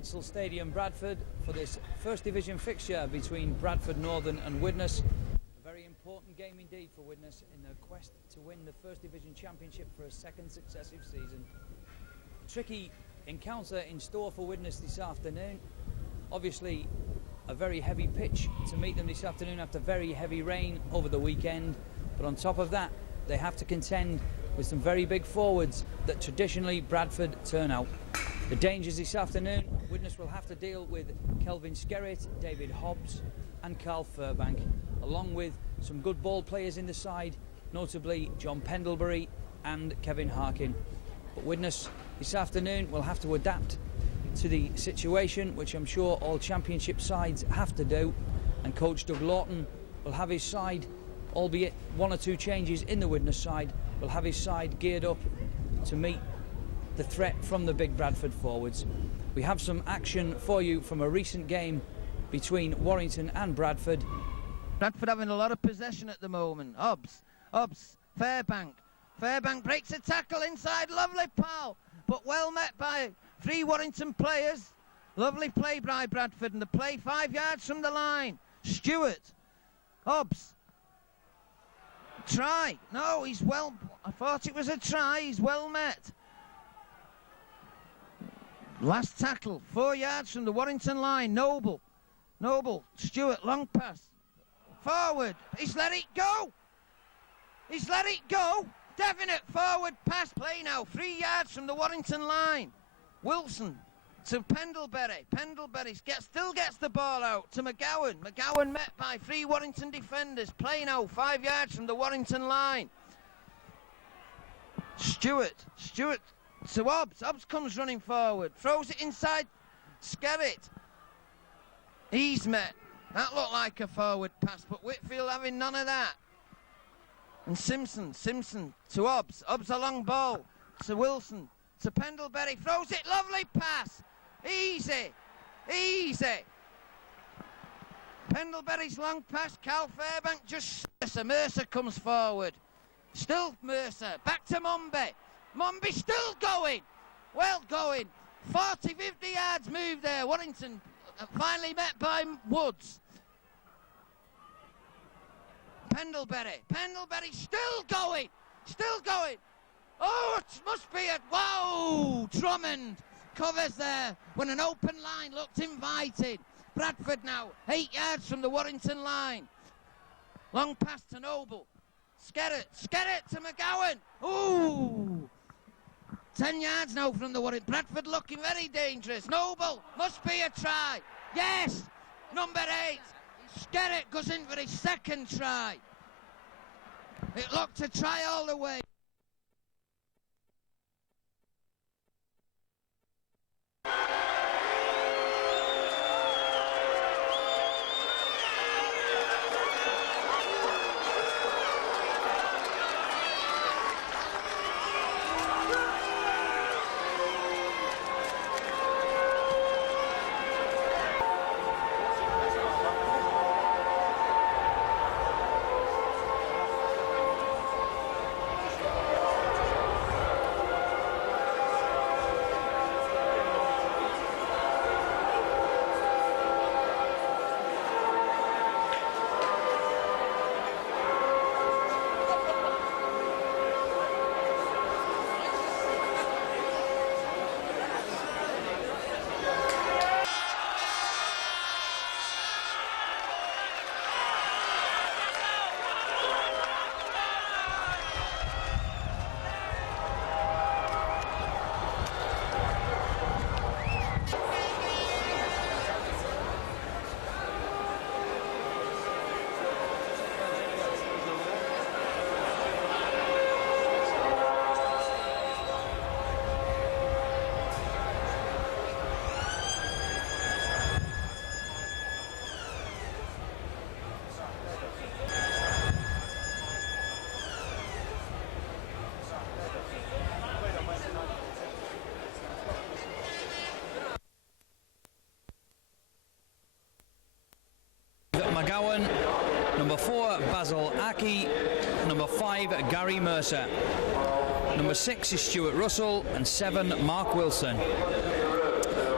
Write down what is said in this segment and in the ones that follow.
Hodsall Stadium, Bradford, for this First Division fixture between Bradford Northern and Widnes. A very important game indeed for Widnes in their quest to win the First Division Championship for a second successive season. A tricky encounter in store for Widnes this afternoon. Obviously a very heavy pitch to meet them this afternoon after very heavy rain over the weekend, but on top of that they have to contend with some very big forwards that traditionally Bradford turn out. The dangers this afternoon, Widnes will have to deal with Kelvin Skerritt, David Hobbs and Carl Furbank, along with some good ball players in the side, notably John Pendlebury and Kevin Harkin. But Widnes this afternoon will have to adapt to the situation, which I'm sure all championship sides have to do, and coach Doug Lawton will have his side, albeit one or two changes in the Widnes side, will have his side geared up to meet the threat from the big Bradford forwards. We have some action for you from a recent game between Warrington and Bradford. Bradford having a lot of possession at the moment. Hobbs, Fairbank breaks a tackle inside, lovely pal, but well met by three Warrington players. Lovely play by Bradford, and the play 5 yards from the line. Stewart, Hobbs, try, no, he's well, I thought it was a try, he's well met. Last tackle, 4 yards from the Warrington line. Noble, Stewart, long pass, forward, he's let it go, definite forward pass, play now, 3 yards from the Warrington line. Wilson to Pendlebury, still gets the ball out to McGowan, met by three Warrington defenders, play now, 5 yards from the Warrington line. Stewart to Hobbs comes running forward, throws it inside, Skerritt, he's met, that looked like a forward pass, but Whitfield having none of that. And Simpson to Hobbs a long ball to Wilson, to Pendlebury, throws it, lovely pass, easy. Pendlebury's long pass, Cal Fairbank just, Mercer comes forward, still Mercer, back to Mombi still going, well going, 40-50 yards move there, Warrington finally met by Woods. Pendlebury still going, oh, it must be wow, Drummond covers there when an open line looked invited. Bradford now 8 yards from the Warrington line, long pass to Noble, Skerritt to McGowan, ooh, 10 yards now from the Warrington. Bradford looking very dangerous. Noble, must be a try, yes, number 8, Skerritt goes in for his second try. It looked a try all the way. McGowan, number 4 Basil Aki, number 5 Gary Mercer, number 6 is Stuart Russell, and 7 Mark Wilson.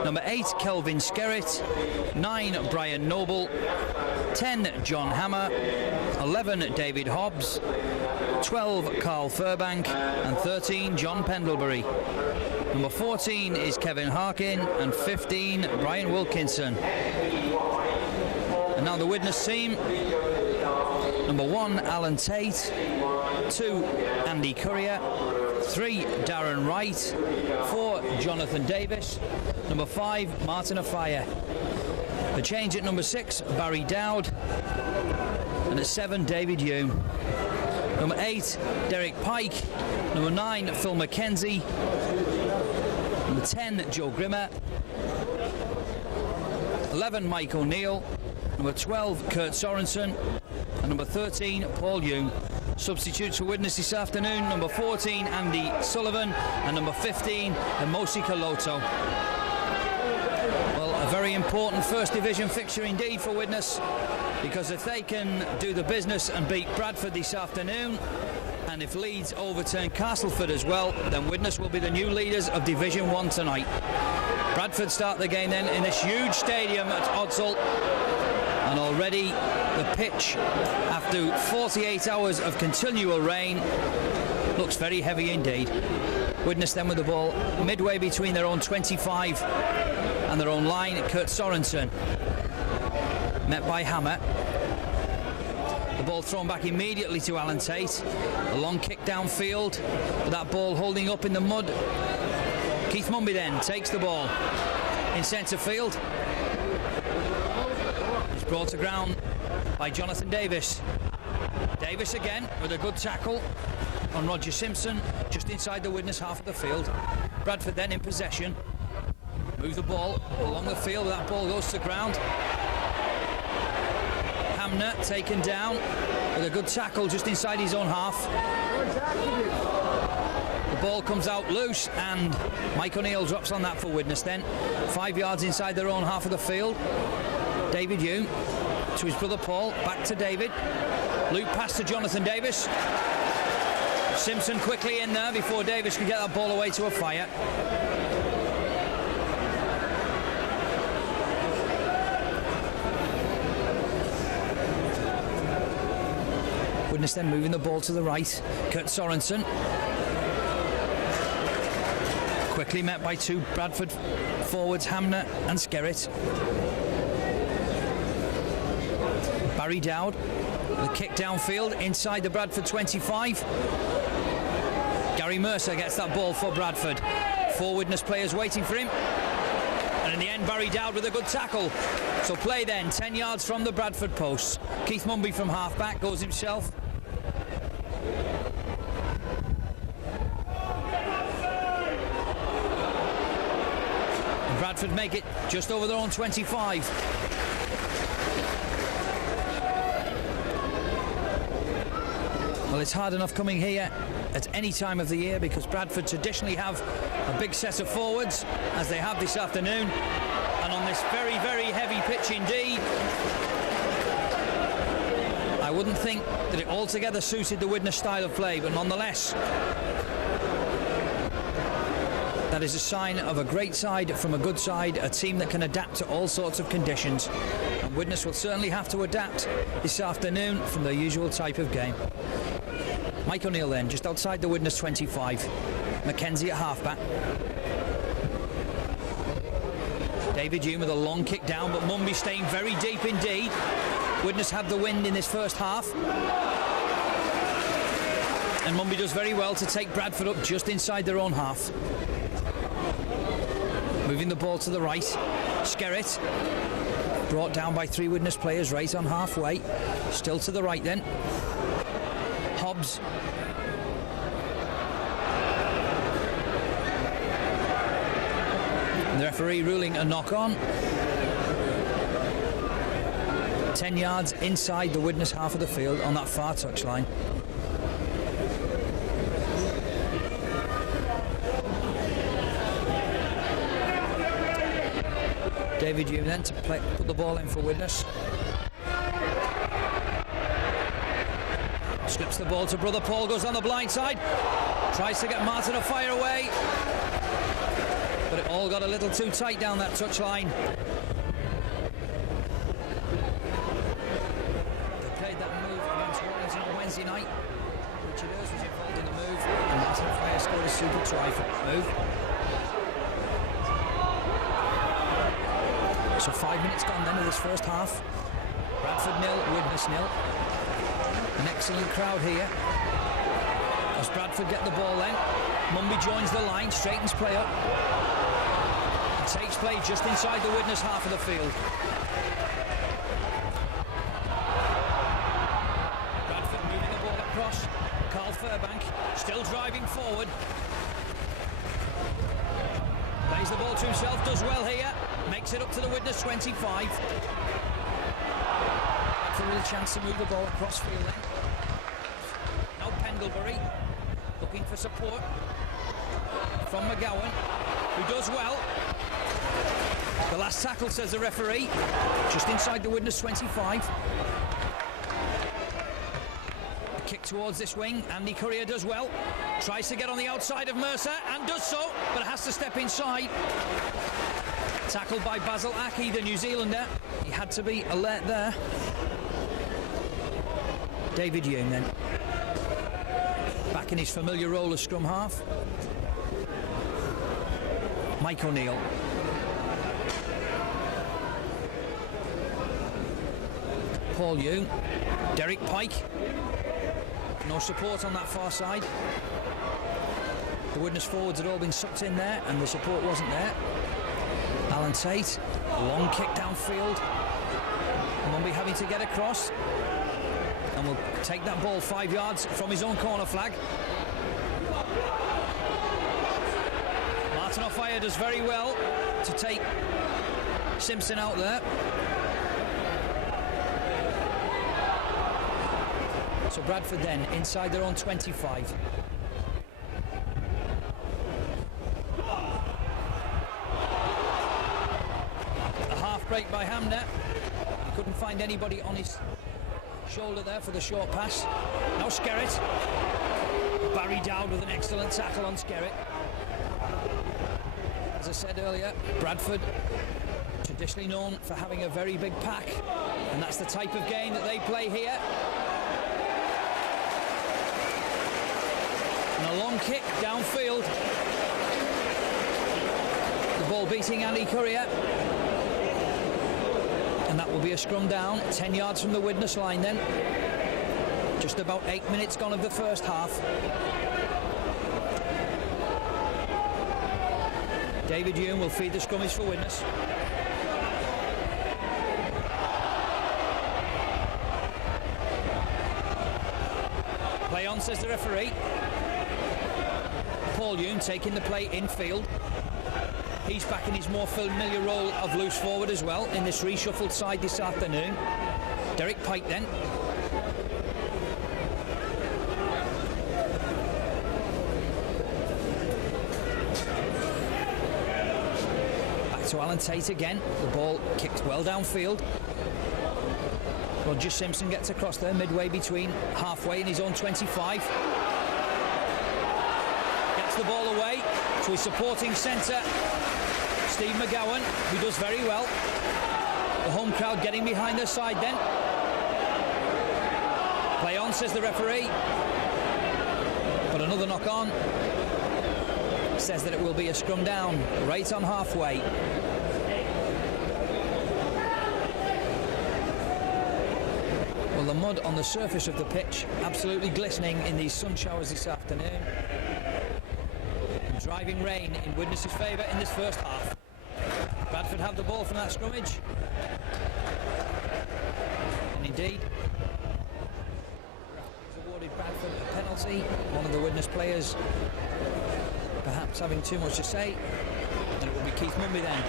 Number 8, Kelvin Skerritt. 9, Brian Noble. 10, John Hammer. 11, David Hobbs. 12, Carl Furbank. And 13, John Pendlebury. Number 14 is Kevin Harkin. And 15, Brian Wilkinson. And now the Widnes team. Number 1, Alan Tate. 2, Andy Courier. 3, Darren Wright. 4, Jonathan Davis. Number 5, Martin Afire. The change at number 6, Barry Dowd. And at 7, David Hume. Number 8, Derek Pike. Number 9, Phil McKenzie. Number 10, Joe Grimmer. 11, Mike O'Neill. Number 12, Kurt Sorensen. And number 13, Paul Hume. Substitutes for Widnes this afternoon: number 14, Andy Sullivan, and number 15, Emosi Kaloto. Well, a very important first division fixture indeed for Widnes, because if they can do the business and beat Bradford this afternoon, and if Leeds overturn Castleford as well, then Widnes will be the new leaders of Division 1 tonight. Bradford start the game then in this huge stadium at Odsal, and already the pitch, after 48 hours of continual rain, looks very heavy indeed. Widnes then with the ball midway between their own 25 and their own line. Kurt Sorensen met by Hammer. The ball thrown back immediately to Alan Tate. A long kick downfield, but that ball holding up in the mud. Keith Mumby then takes the ball in centre field. It's brought to ground by Jonathan Davis. Davis again with a good tackle on Roger Simpson, just inside the Widnes half of the field. Bradford then in possession. Move the ball along the field. That ball goes to ground. Hamner taken down with a good tackle just inside his own half. The ball comes out loose, and Mike O'Neill drops on that for Widnes then. 5 yards inside their own half of the field. David Hume to his brother Paul, back to David. Loop pass to Jonathan Davis. Simpson quickly in there before Davis can get that ball away to Afire. Widnes then moving the ball to the right. Kurt Sorensen. Quickly met by 2 Bradford forwards, Hamner and Skerritt. Barry Dowd, the kick downfield inside the Bradford 25. Gary Mercer gets that ball for Bradford. 4 Widnes players waiting for him. And in the end, Barry Dowd with a good tackle. So play then, 10 yards from the Bradford post. Keith Mumby from half-back goes himself. And Bradford make it just over their own 25. Well, it's hard enough coming here at any time of the year, because Bradford traditionally have a big set of forwards, as they have this afternoon, and on this very, very heavy pitch indeed. I wouldn't think that it altogether suited the Widnes style of play, but nonetheless, that is a sign of a great side from a good side, a team that can adapt to all sorts of conditions. And Widnes will certainly have to adapt this afternoon from their usual type of game. Mike O'Neill then, just outside the Widnes 25. Mackenzie at halfback. David Hume with a long kick down, but Mumby staying very deep indeed. Widnes have the wind in this first half. And Mumby does very well to take Bradford up just inside their own half. Moving the ball to the right. Skerritt. Brought down by 3 Widnes players right on halfway. Still to the right then. Hobbs. And the referee ruling a knock-on. 10 yards inside the Widnes half of the field on that far touchline. David Hume then to put the ball in for Widnes. Slips the ball to brother Paul, goes on the blind side. Tries to get Martin Afire away. But It all got a little too tight down that touchline. They played that move against Warrington on Wednesday night. Richard Hurst was involved in the move, and Martin Fire scored a super try for the move. So 5 minutes gone then of this first half. Bradford 0, Widnes 0. An excellent crowd here. As Bradford get the ball then, Mumby joins the line, straightens play up. And takes play just inside the Widnes half of the field. Bradford moving the ball across. Carl Fairbank still driving forward. Plays the ball to himself, does well here. Makes it up to the Widnes 25. For a real chance to move the ball across field then. Now Pendlebury looking for support from McGowan, who does well. The last tackle, says the referee, just inside the Widnes 25. A kick towards this wing. Andy Courier does well. Tries to get on the outside of Mercer and does so, but has to step inside. Tackled by Basil Aki, the New Zealander. He had to be alert there. David Hume then. Back in his familiar role as scrum half. Mike O'Neill. Paul Hume. Derek Pike. No support on that far side. The Widnes forwards had all been sucked in there and the support wasn't there. Alan Tate, a long kick downfield. Mumby having to get across. And will take that ball 5 yards from his own corner flag. Martin O'Fire does very well to take Simpson out there. So Bradford then inside their own 25. A half break by Hamner. He couldn't find anybody on his shoulder there for the short pass. Now Skerritt. Barry Dowd with an excellent tackle on Skerritt. As I said earlier, Bradford traditionally known for having a very big pack, and that's the type of game that they play here. And a long kick downfield. The ball beating Andy Courier. And that will be a scrum down, 10 yards from the Widnes line then. Just about 8 minutes gone of the first half. David Hume will feed the scrummage for Widnes. Play on, says the referee. Paul Hume taking the play infield. He's back in his more familiar role of loose forward as well in this reshuffled side this afternoon. Derek Pike then. Back to Alan Tate again. The ball kicked well downfield. Roger Simpson gets across there midway between halfway and his own 25. Gets the ball away to his supporting centre, Steve McGowan, who does very well. The home crowd getting behind their side then. Play on, says the referee. But another knock on says that it will be a scrum down right on halfway. Well, the mud on the surface of the pitch absolutely glistening in these sun showers this afternoon. And driving rain in Widnes' favour in this first half. Bradford have the ball from that scrummage. And indeed, has awarded Bradford a penalty. One of the Widnes players perhaps having too much to say. And it will be Keith Mumby then.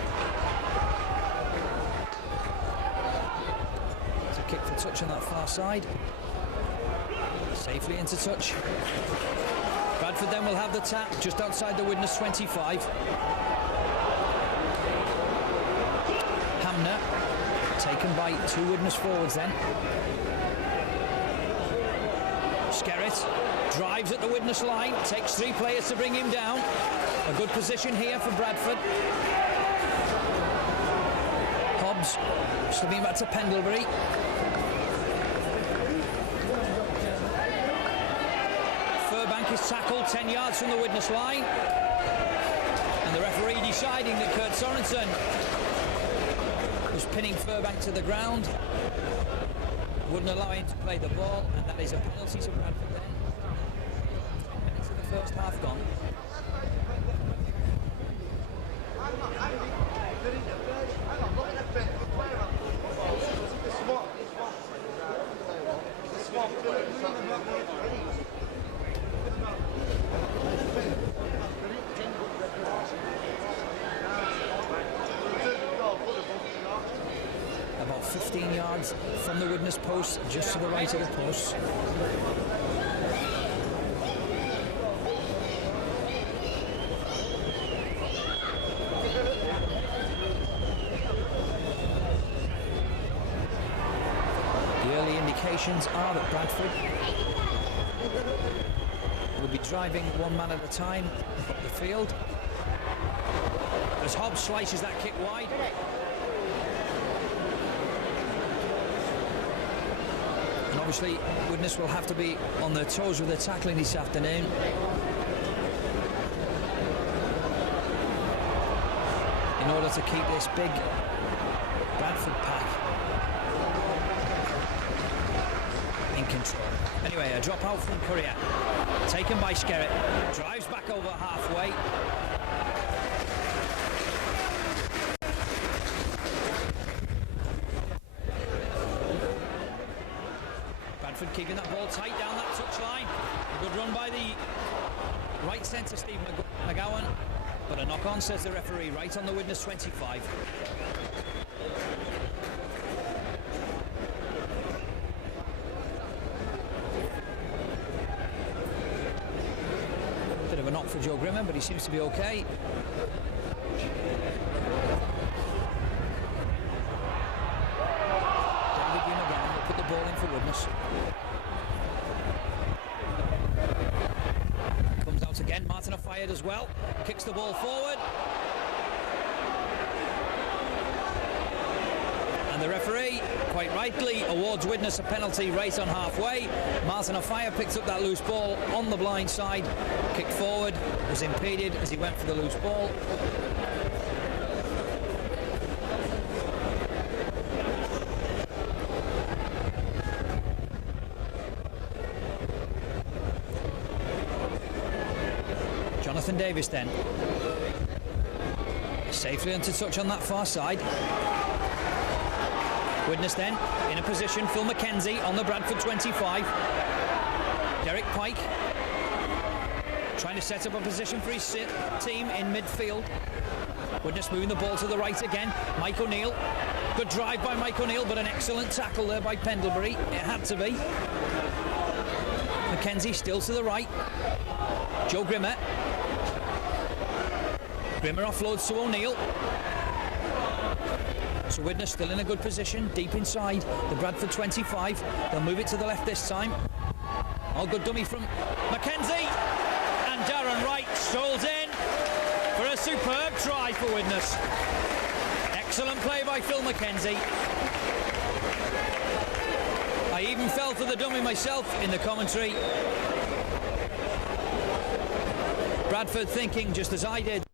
It's a kick for touch on that far side. Safely into touch. Bradford then will have the tap just outside the Widnes 25. Hamner taken by two Widnes forwards then. Skerritt drives at the Widnes line, takes three players to bring him down. A good position here for Bradford. Hobbs slipping back to Pendlebury. Furbank is tackled 10 yards from the Widnes line. And the referee deciding that Kurt Sorensen was pinning Furbank to the ground. Wouldn't allow him to play the ball, and that is a penalty to Bradford then. 10 minutes of the first half gone. About 15 yards from the Widnes post, just to the right of the post. The early indications are that Bradford will be driving one man at a time up the field. As Hobbs slices that kick wide. And obviously, Widnes will have to be on their toes with their tackling this afternoon. In order to keep this big Bradford pack in control. Anyway, a drop out from Courier. Taken by Skerritt. Drives back over halfway. Bradford keeping that ball tight down that touchline. A good run by the right centre, Steve McGowan. But a knock on, says the referee, right on the Widnes 25. Bit of a knock for Joe Grimmer, but he seems to be okay. Put the ball in for Widnes. Comes out again, Martin fired as well. Kicks the ball forward. And the referee, quite rightly, awards Widnes a penalty right on halfway. Martin O'Fire picks up that loose ball on the blind side. Kicked forward, was impeded as he went for the loose ball. Jonathan Davis then. Safely into touch on that far side. Widnes then in a position. Phil McKenzie on the Bradford 25. Derek Pike trying to set up a position for his team in midfield. Widnes moving the ball to the right again. Mike O'Neill. Good drive by Mike O'Neill, but an excellent tackle there by Pendlebury. It had to be. McKenzie still to the right. Joe Grimmer. Grimmer offloads to O'Neill. So Widnes still in a good position, deep inside the Bradford 25. They'll move it to the left this time. All good dummy from McKenzie. And Darren Wright strolls in for a superb try for Widnes. Excellent play by Phil McKenzie. I even fell for the dummy myself in the commentary. Bradford thinking just as I did.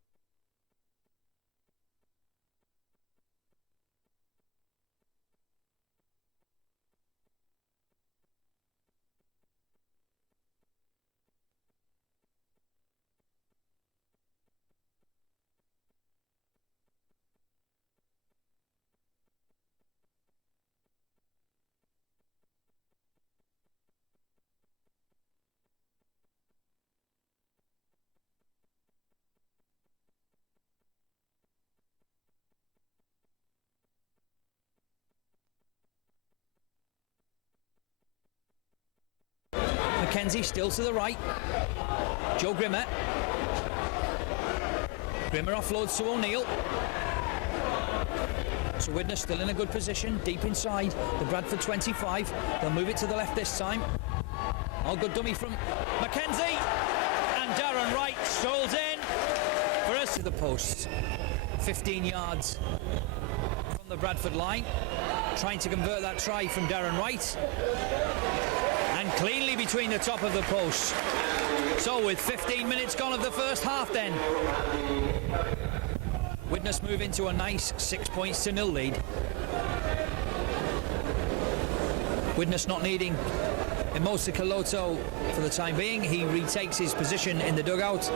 McKenzie still to the right. Joe Grimmer. Grimmer offloads to O'Neill. So Widnes still in a good position, deep inside the Bradford 25. They'll move it to the left this time. All good dummy from McKenzie. And Darren Wright strolls in gets to the posts, 15 yards from the Bradford line, trying to convert that try from Darren Wright, and cleanly between the top of the posts. So with 15 minutes gone of the first half then, Widnes move into a nice 6-0 lead. Widnes not needing Emosa Kaloto for the time being. He retakes his position in the dugout,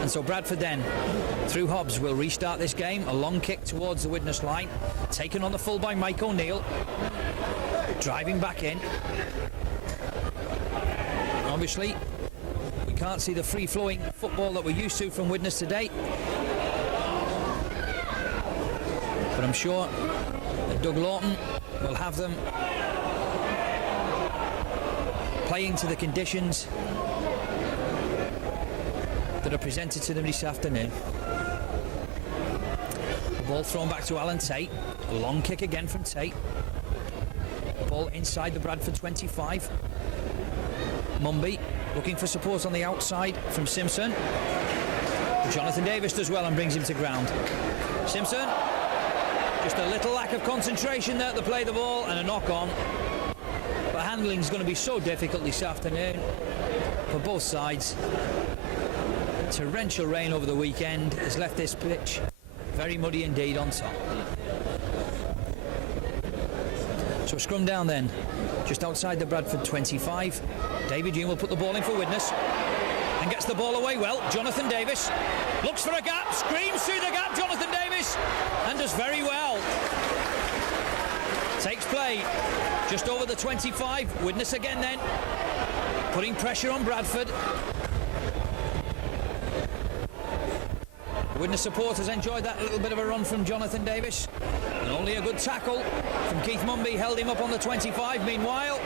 and so Bradford then, through Hobbs, will restart this game. A long kick towards the Widnes line, taken on the full by Mike O'Neill, driving back in. Obviously, we can't see the free-flowing football that we're used to from Widnes today, but I'm sure that Doug Lawton will have them playing to the conditions that are presented to them this afternoon. The ball thrown back to Alan Tate. A long kick again from Tate. The ball inside the Bradford 25. Mumby looking for support on the outside from Simpson. Jonathan Davis does well and brings him to ground. Simpson, just a little lack of concentration there to play the ball and a knock on. But handling is going to be so difficult this afternoon for both sides. Torrential rain over the weekend has left this pitch very muddy indeed on top. So scrum down then, just outside the Bradford 25. David Hume will put the ball in for Widnes and gets the ball away well. Jonathan Davis looks for a gap, screams through the gap, Jonathan Davis, and does very well. Takes play just over the 25. Widnes again then, putting pressure on Bradford. The Widnes supporters enjoyed that little bit of a run from Jonathan Davis, and only a good tackle from Keith Mumby held him up on the 25. Meanwhile,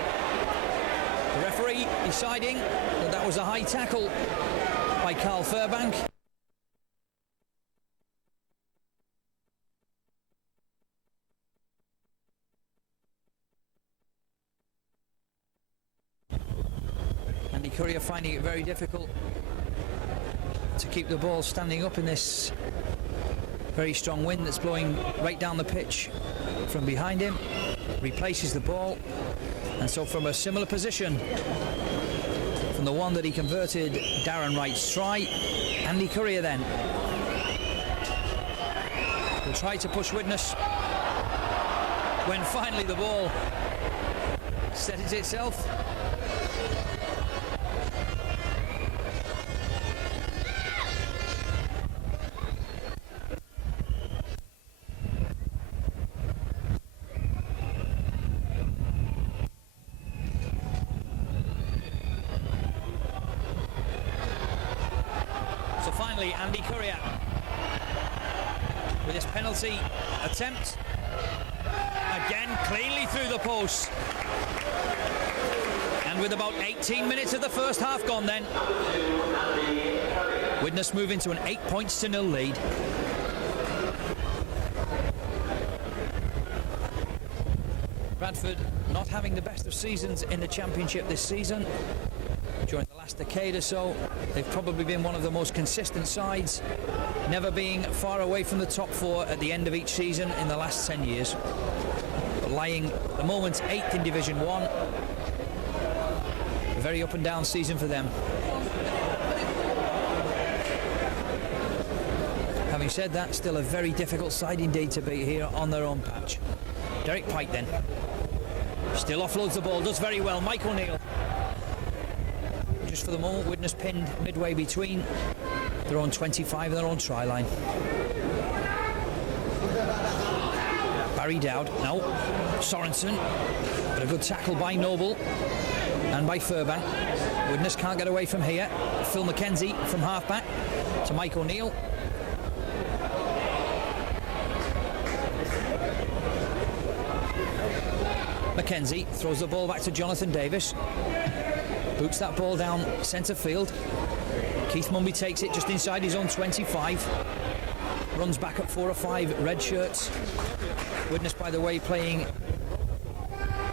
the referee deciding that that was a high tackle by Carl Fairbank. Andy Courier finding it very difficult to keep the ball standing up in this very strong wind that's blowing right down the pitch from behind him. Replaces the ball, and so from a similar position from the one that he converted Darren Wright's try, Andy Courier then will try to push Widnes when finally the ball steadies itself. Andy Courier with his penalty attempt, again cleanly through the post, and with about 18 minutes of the first half gone then, Widnes move into an 8-0 lead. Bradford not having the best of seasons in the Championship this season. During the last decade or so, they've probably been one of the most consistent sides, never being far away from the top four at the end of each season in the last 10 years. But lying at the moment 8th in Division 1. A very up and down season for them. Having said that, still a very difficult side indeed to beat here on their own patch. Derek Pike then. Still offloads the ball, does very well. Mike O'Neill. Just for the moment, Widnes pinned midway between their own 25 and their own try line. Barry Dowd, no, Sorensen, but a good tackle by Noble and by Fairbank. Widnes can't get away from here. Phil McKenzie from halfback to Mike O'Neill. McKenzie throws the ball back to Jonathan Davis. Boots that ball down centre field. Keith Mumby takes it just inside his own 25. Runs back at 4 or 5 red shirts. Widnes, by the way, playing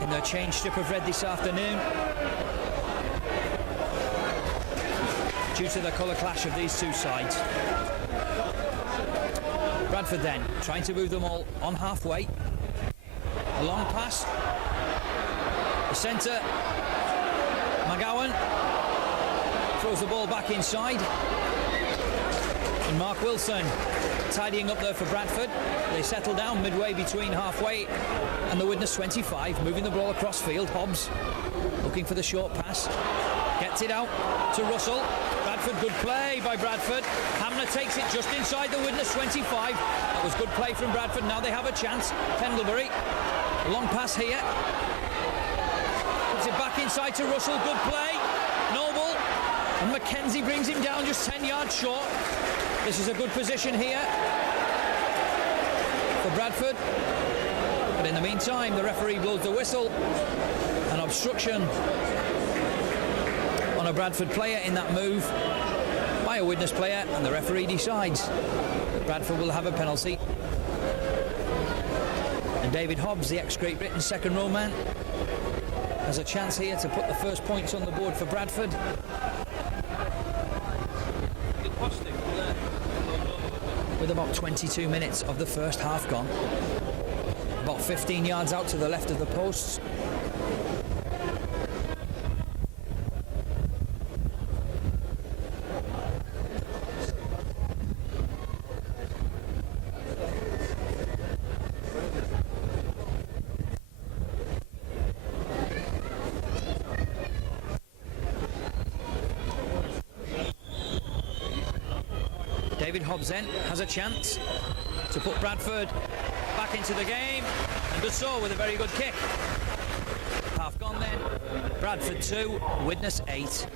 in their change strip of red this afternoon, due to the colour clash of these two sides. Bradford then, trying to move them all on halfway. A long pass. The centre, McGowan, throws the ball back inside. And Mark Wilson tidying up there for Bradford. They settle down midway between halfway and the Widnes 25, moving the ball across field. Hobbs looking for the short pass. Gets it out to Russell. Bradford, good play by Bradford. Hamner takes it just inside the Widnes 25. That was good play from Bradford. Now they have a chance. Pendlebury, a long pass here. Puts it back inside to Russell. Good play. Noble. And Mackenzie brings him down just 10 yards short. This is a good position here for Bradford. But in the meantime, the referee blows the whistle. An obstruction on a Bradford player in that move by a Widnes player, and the referee decides that Bradford will have a penalty. And David Hobbs, the ex-Great Britain second row man, has a chance here to put the first points on the board for Bradford. With about 22 minutes of the first half gone. About 15 yards out to the left of the posts. David Hobbs then has a chance to put Bradford back into the game, and does so with a very good kick. Half gone then. Bradford 2, Widnes 8.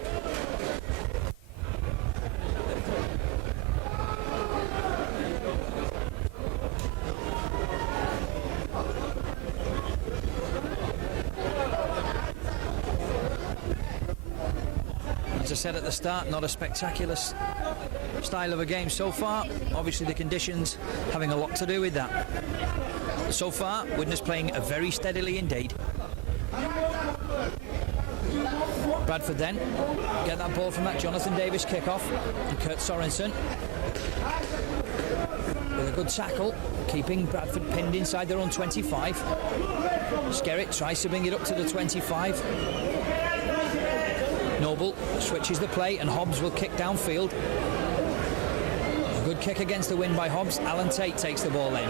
As I said at the start, not a spectacular style of a game so far. Obviously the conditions having a lot to do with that. So far, Widnes playing very steadily indeed. Bradford then get that ball from that Jonathan Davis kick-off, and Kurt Sorensen with a good tackle, keeping Bradford pinned inside their own 25. Skerritt tries to bring it up to the 25. Noble switches the play, and Hobbs will kick downfield. A good kick against the wind by Hobbs. Alan Tate takes the ball in.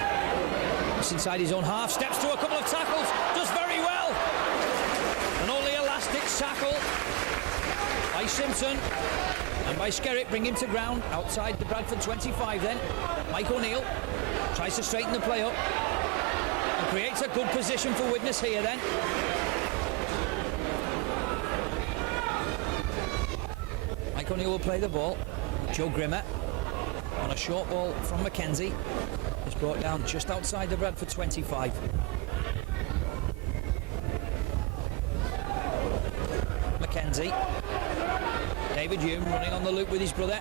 It's inside his own half, steps through a couple of tackles, does very well. An only elastic tackle by Simpson, and by Skerritt bring him to ground outside the Bradford 25 then. Mike O'Neill tries to straighten the play up and creates a good position for Widnes here then. Mike O'Neill will play the ball. Joe Grimmer on a short ball from Mackenzie is brought down just outside the Bradford 25. Mackenzie. David Hume running on the loop with his brother.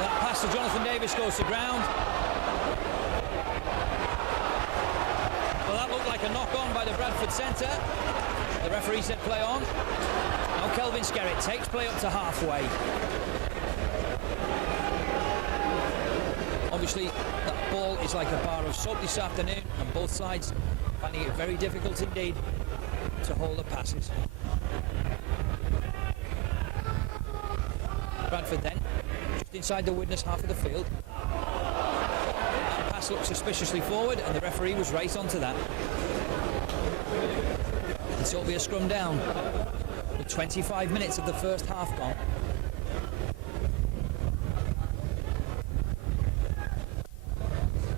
That pass to Jonathan Davis goes to ground. Well, that looked like a knock-on by the Bradford centre. The referee said play on. Now Kelvin Skerritt takes play up to halfway. Obviously, that ball is like a bar of soap this afternoon, and both sides finding it very difficult indeed to hold the passes. Bradford then, just inside the Widnes half of the field. That pass looked suspiciously forward, and the referee was right onto that. And so it'll be a scrum down with 25 minutes of the first half gone.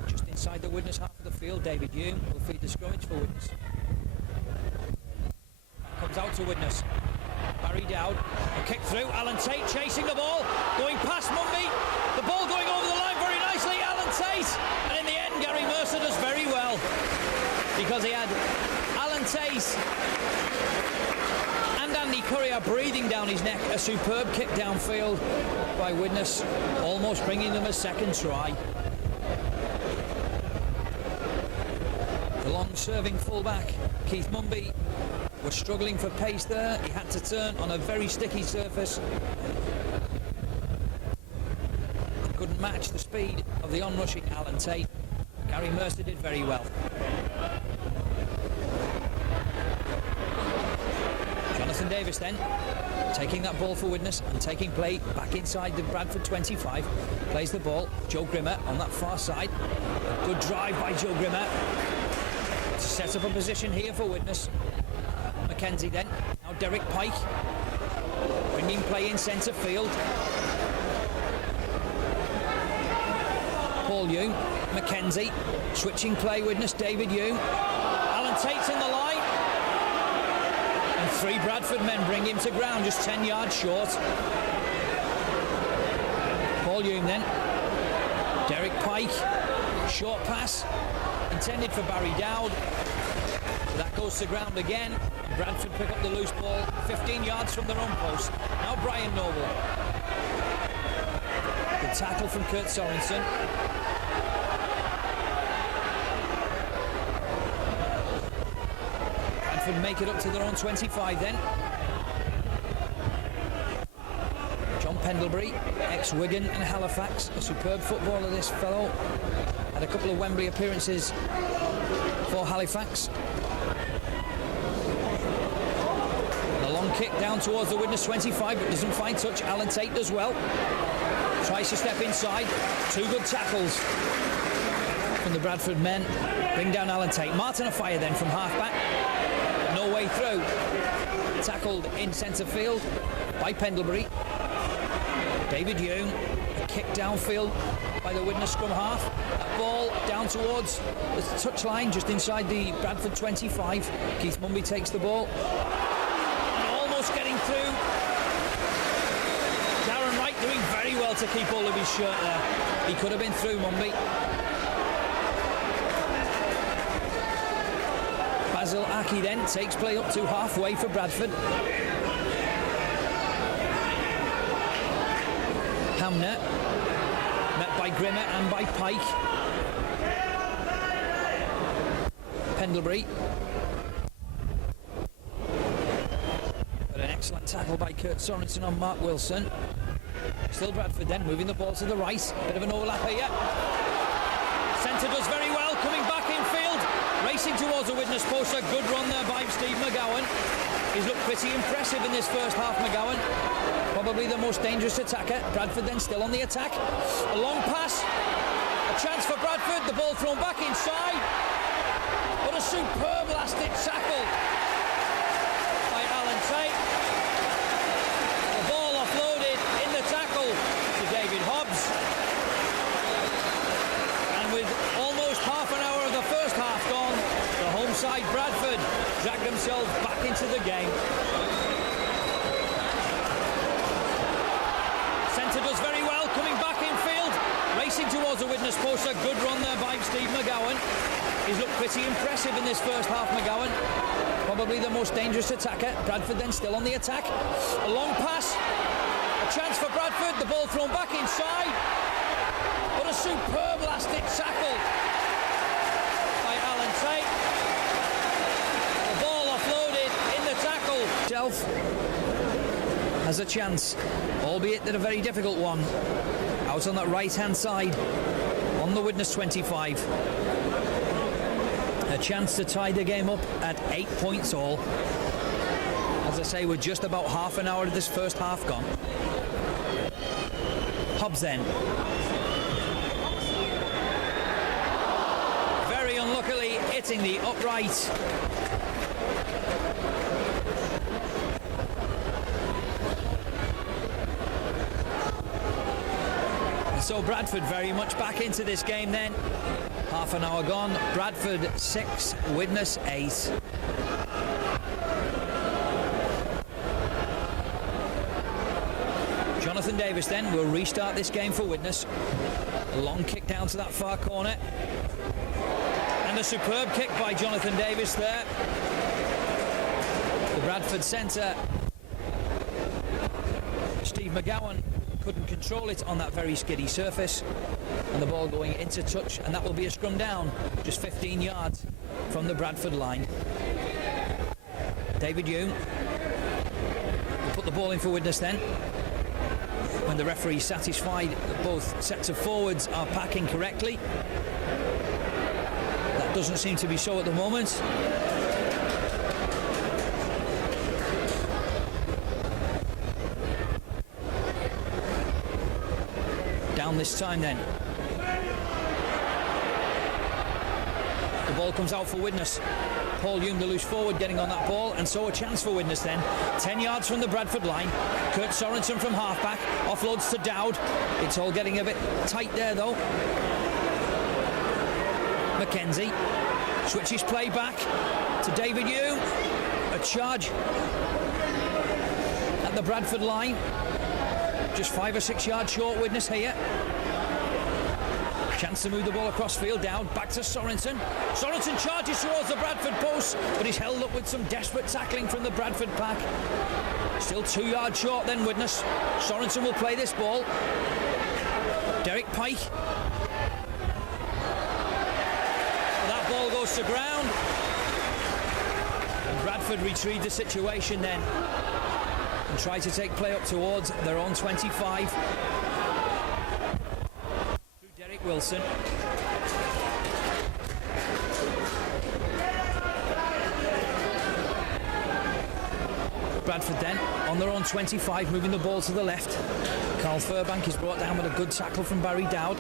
Just inside the Widnes half of the field, David Hume will feed the scrummage for Widnes. Comes out to Widnes. Barry Dowd, a kick through, Alan Tate chasing the ball, going past Mumby, the ball going over the line very nicely, Alan Tate, and in the end Gary Mercer does very well, because he had Alan Tate and Andy Currier breathing down his neck. A superb kick downfield by Widnes, almost bringing them a second try. The long-serving fullback, Keith Mumby, was struggling for pace there. He had to turn on a very sticky surface. Couldn't match the speed of the onrushing Alan Tate. Gary Mercer did very well. Jonathan Davis then taking that ball for Widnes and taking play back inside the Bradford 25. Plays the ball. Joe Grimmer on that far side. A good drive by Joe Grimmer to set up a position here for Widnes. Mackenzie then. Now Derek Pike bringing play in centre field. Paul Hume. Mackenzie switching play. Widnes. David Hume. Alan Tate's in the line. And 3 Bradford men bring him to ground, just 10 yards short. Paul Hume then. Derek Pike. Short pass intended for Barry Dowd. So that goes to ground again. And Bradford pick up the loose ball 15 yards from their own post. Now Brian Noble. Good tackle from Kurt Sorensen. Bradford make it up to their own 25 then. John Pendlebury, ex-Wigan and Halifax, a superb footballer this fellow. Had a couple of Wembley appearances for Halifax. And a long kick down towards the Widnes 25, but doesn't find touch. Alan Tate does well. Tries to step inside. 2 good tackles from the Bradford men. Bring down Alan Tate. Martin Afire then from half-back. No way through. Tackled in centre field by Pendlebury. David Hume. A kick downfield by the Widnes scrum half. That ball down towards the touchline just inside the Bradford 25. Keith Mumby takes the ball. Almost getting through. Darren Wright doing very well to keep hold of his shirt there. He could have been through, Mumby. Basil Aki then takes play up to halfway for Bradford. Hamner met by Grimmer and by Pike. Pendlebury. But an excellent tackle by Kurt Sorensen on Mark Wilson. Still Bradford then moving the ball to the right. Bit of an overlap here. Centre does very well, coming back infield. Racing towards the Widnes post. A good run there by Steve McGowan. He's looked pretty impressive in this first half, McGowan. Probably the most dangerous attacker. Bradford then still on the attack. A long pass. A chance for Bradford. The ball thrown back inside. What a superb last-hit tackle by Alan Tate. The ball offloaded in the tackle to David Hobbs. And with almost half an hour of the first half gone, the home side Bradford dragged themselves back into the game. Centre does very well, coming back infield. Racing towards the Widnes post. A good run there by Steve McGowan. He's looked pretty impressive in this first half, McGowan. Probably the most dangerous attacker. Bradford then still on the attack. A long pass. A chance for Bradford. The ball thrown back inside. What a superb last-hit tackle by Alan Tate. The ball offloaded in the tackle. Shelf has a chance, albeit that a very difficult one. Out on that right-hand side, on the Widnes 25. A chance to tie the game up at 8 points all. As I say, we're just about half an hour of this first half gone. Hobbs then. Very unluckily hitting the upright. So Bradford very much back into this game then. Half an hour gone. Bradford 6, Widnes 8. Jonathan Davis then will restart this game for Widnes. A long kick down to that far corner. And a superb kick by Jonathan Davis there. The Bradford centre, Steve McGowan, couldn't control it on that very skiddy surface, and the ball going into touch, and that will be a scrum down just 15 yards from the Bradford line. David Hume will put the ball in for Widnes then. when the referee is satisfied that both sets of forwards are packing correctly. That doesn't seem to be so at the moment. Down this time then. The ball comes out for Widnes. Paul Young, the loose forward, getting on that ball, and so a chance for Widnes then. 10 yards from the Bradford line. Kurt Sorensen from halfback, offloads to Dowd. It's all getting a bit tight there though. Mackenzie switches play back to David Young. A charge at the Bradford line. Just 5 or 6 yards short, Widnes here. Chance to move the ball across field. Down back to Sorensen. Sorensen charges towards the Bradford post, but he's held up with some desperate tackling from the Bradford pack. Still 2 yards short then, Widnes. Sorensen will play this ball. Derek Pike. That ball goes to ground. And Bradford retrieve the situation then and try to take play up towards their own 25. Wilson. Bradford then on their own 25, moving the ball to the left. Carl Furbank is brought down with a good tackle from Barry Dowd.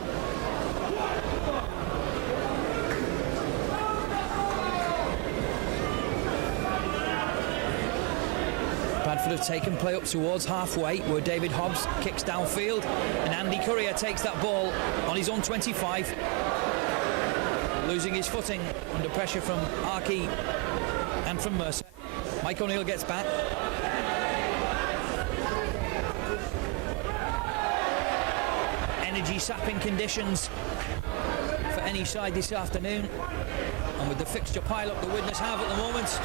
Bradford have taken play up towards halfway, where David Hobbs kicks downfield, and Andy Courier takes that ball on his own 25, losing his footing under pressure from Arkey and from Mercer. Mike O'Neill gets back. Energy sapping conditions for any side this afternoon, and with the fixture pile-up the Widnes have at the moment,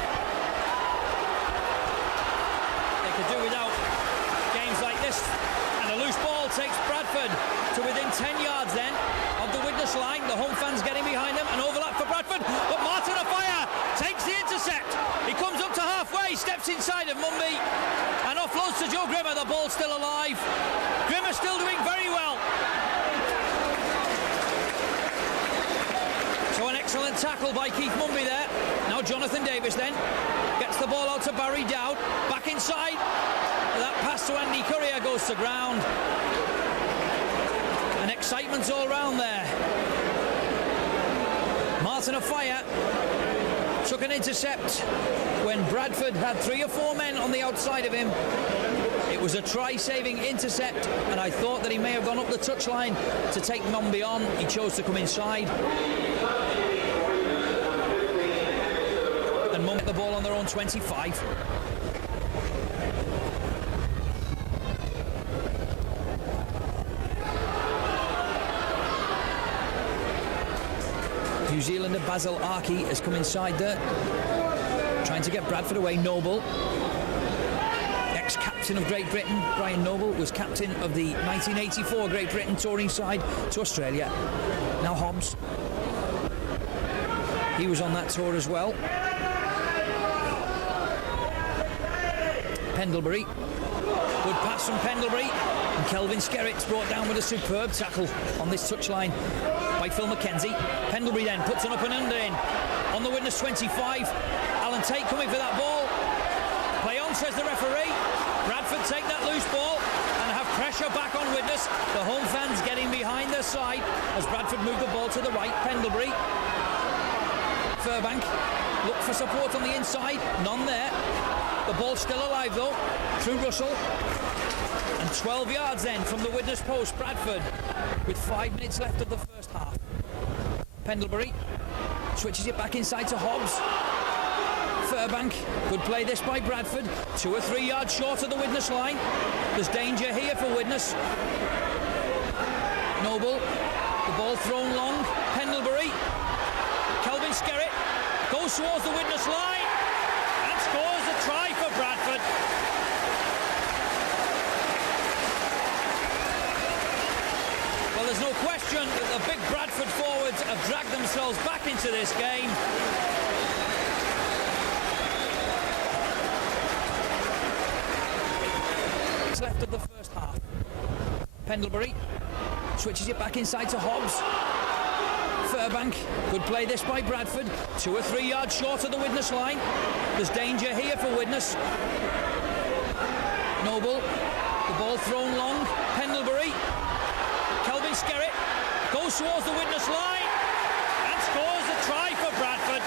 could do without games like this. And a loose ball takes Bradford to within 10 yards then of the Widnes line. The home fans getting behind them, and overlap for Bradford, but Martin Afire takes the intercept. He comes up to halfway, steps inside of Mumby and offloads to Joe Grimmer. The ball's still alive. Grimmer still doing very well. So an excellent tackle by Keith Mumby there. Now Jonathan Davis then gets the ball out to Barry Dowd, back inside. That pass to Andy Courier goes to ground. And excitement's all round there. Martin Afire took an intercept when Bradford had 3 or 4 men on the outside of him. It was a try-saving intercept, and I thought that he may have gone up the touchline to take Mumby on. He chose to come inside. And Mumby the ball on their own 25. New Zealander Basil Arkey has come inside there, trying to get Bradford away. Noble, ex-captain of Great Britain, Brian Noble, was captain of the 1984 Great Britain touring side to Australia. Now Hobbs, he was on that tour as well. Pendlebury, good pass from Pendlebury, and Kelvin Skerritt's brought down with a superb tackle on this touchline by Phil Mackenzie. Pendlebury then puts an up and under in on the Widnes 25. Alan Tate coming for that ball. Play on, says the referee. Bradford take that loose ball and have pressure back on Widnes. The home fans getting behind their side as Bradford move the ball to the right. Pendlebury, Furbank look for support on the inside, none there. The ball's still alive though, through Russell. And 12 yards then from the Widnes post, Bradford, with 5 minutes left of the first half. Pendlebury switches it back inside to Hobbs. Furbank, good play this by Bradford, 2 or 3 yards short of the Widnes line. There's danger here for Widnes. Noble, the ball thrown long. Pendlebury, Kelvin Skerritt goes towards the Widnes line and scores a try for Bradford. Well, there's no question that the big Bradford forwards have dragged themselves back into this game. Left of the first half. Pendlebury switches it back inside to Hobbs. Furbank, good play this by Bradford, 2 or 3 yards short of the Widnes line. There's danger here for Widnes. Noble, the ball thrown long, Pendlebury, Kelvin Skerritt goes towards the Widnes line and scores a try for Bradford.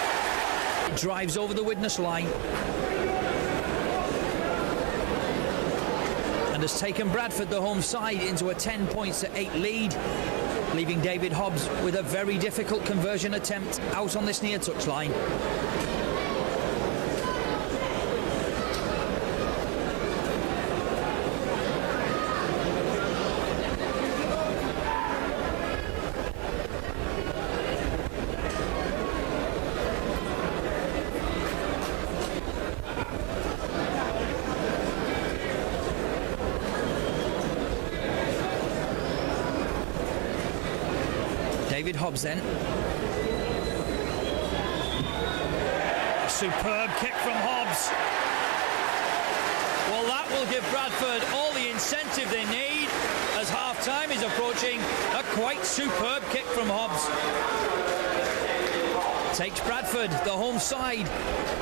It drives over the Widnes line and has taken Bradford, the home side, into a 10 points to 8 lead, leaving David Hobbs with a very difficult conversion attempt out on this near touchline. David Hobbs then. A superb kick from Hobbs. Well, that will give Bradford all the incentive they need as half-time is approaching. A quite superb kick from Hobbs takes Bradford, the home side,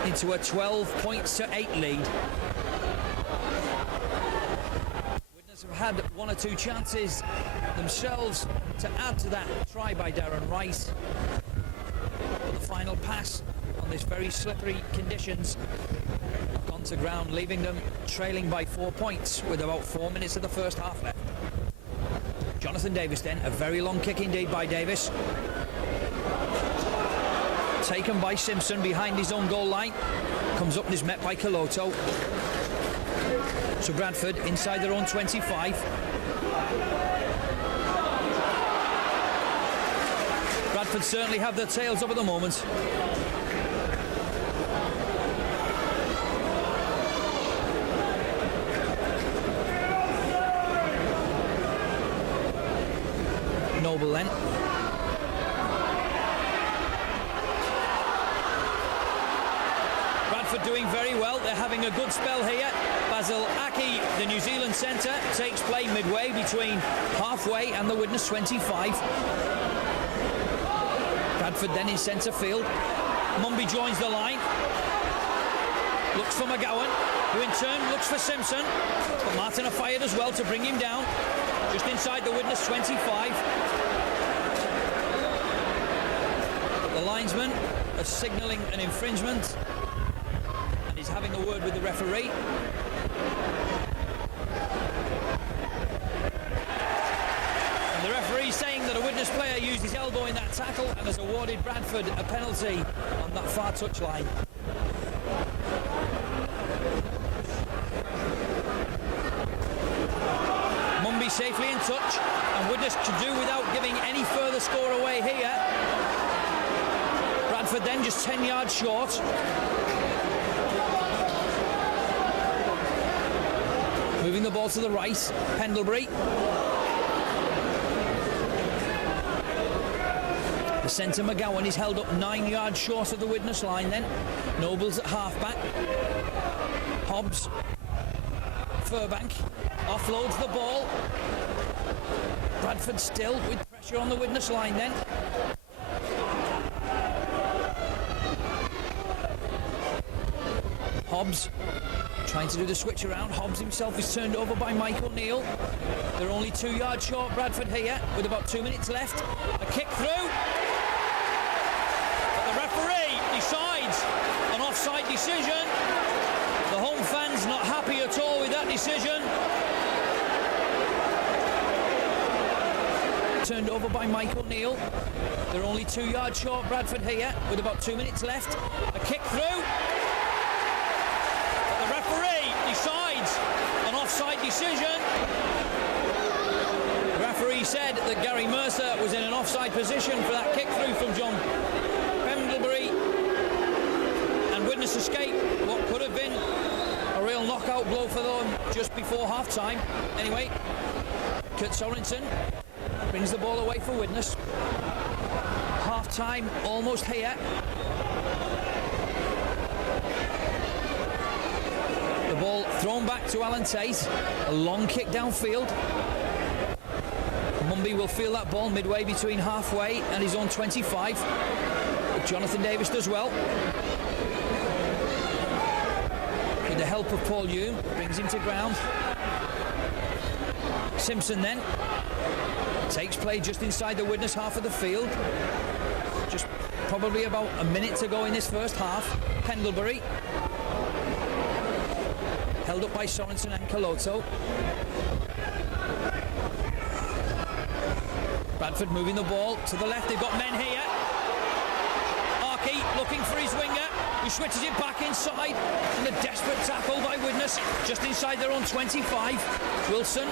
into a 12 points to 8 lead. Widnes have had 1 or 2 chances themselves to add to that try by Darren Rice, but the final pass on this very slippery conditions gone to ground, leaving them trailing by 4 points with about 4 minutes of the first half left. Jonathan Davis then, a very long kick indeed by Davis, taken by Simpson behind his own goal line, comes up and is met by Coloto. So Bradford inside their own 25. Bradford certainly have their tails up at the moment. Noble then. Bradford doing very well. They're having a good spell here. Basil Aki, the New Zealand centre, takes play midway between halfway and the Widnes 25. Bradford then in centre field. Mumby joins the line. Looks for McGowan, who in turn looks for Simpson. But Martin are fired as well to bring him down. Just inside the Widnes 25. The linesman is signalling an infringement and he's having a word with the referee. And the referee saying that a Widnes player used his elbow in that tackle and has awarded Bradford a penalty on that far touchline. Mumby safely in touch, and Widnes to do without giving any further score away here. Bradford then just 10 yards short. Moving the ball to the right, Pendlebury. The centre McGowan is held up 9 yards short of the Widnes line then. Noble's at half-back. Hobbs. Furbank offloads the ball. Bradford still with pressure on the Widnes line then. Hobbs trying to do the switch around. Hobbs himself is turned over by Mike O'Neill. They're only 2 yards short, Bradford here, with about 2 minutes left. A kick through. But the referee decides an offside decision. The home fans not happy at all with that decision. Turned over by Mike O'Neill. They're only 2 yards short, Bradford here, with about 2 minutes left. A kick through. But the referee decides an offside decision. The referee said that Gary Mercer was in an offside position for that kick through from John Pendlebury. And Widnes escape what could have been a real knockout blow for them just before half-time. Anyway, Kurt Sorensen brings the ball away for Widnes. Half-time almost here. The ball thrown back to Alan Tate. A long kick downfield. Granby will feel that ball midway between halfway and his own 25. But Jonathan Davis does well. With the help of Paul Hume, brings him to ground. Simpson then takes play just inside the Widnes half of the field. Just probably about a minute to go in this first half. Pendlebury held up by Sorensen and Coloto. Bradford moving the ball to the left. They've got men here. Archie looking for his winger, who switches it back inside, and a desperate tackle by Widnes just inside their own 25. Wilson.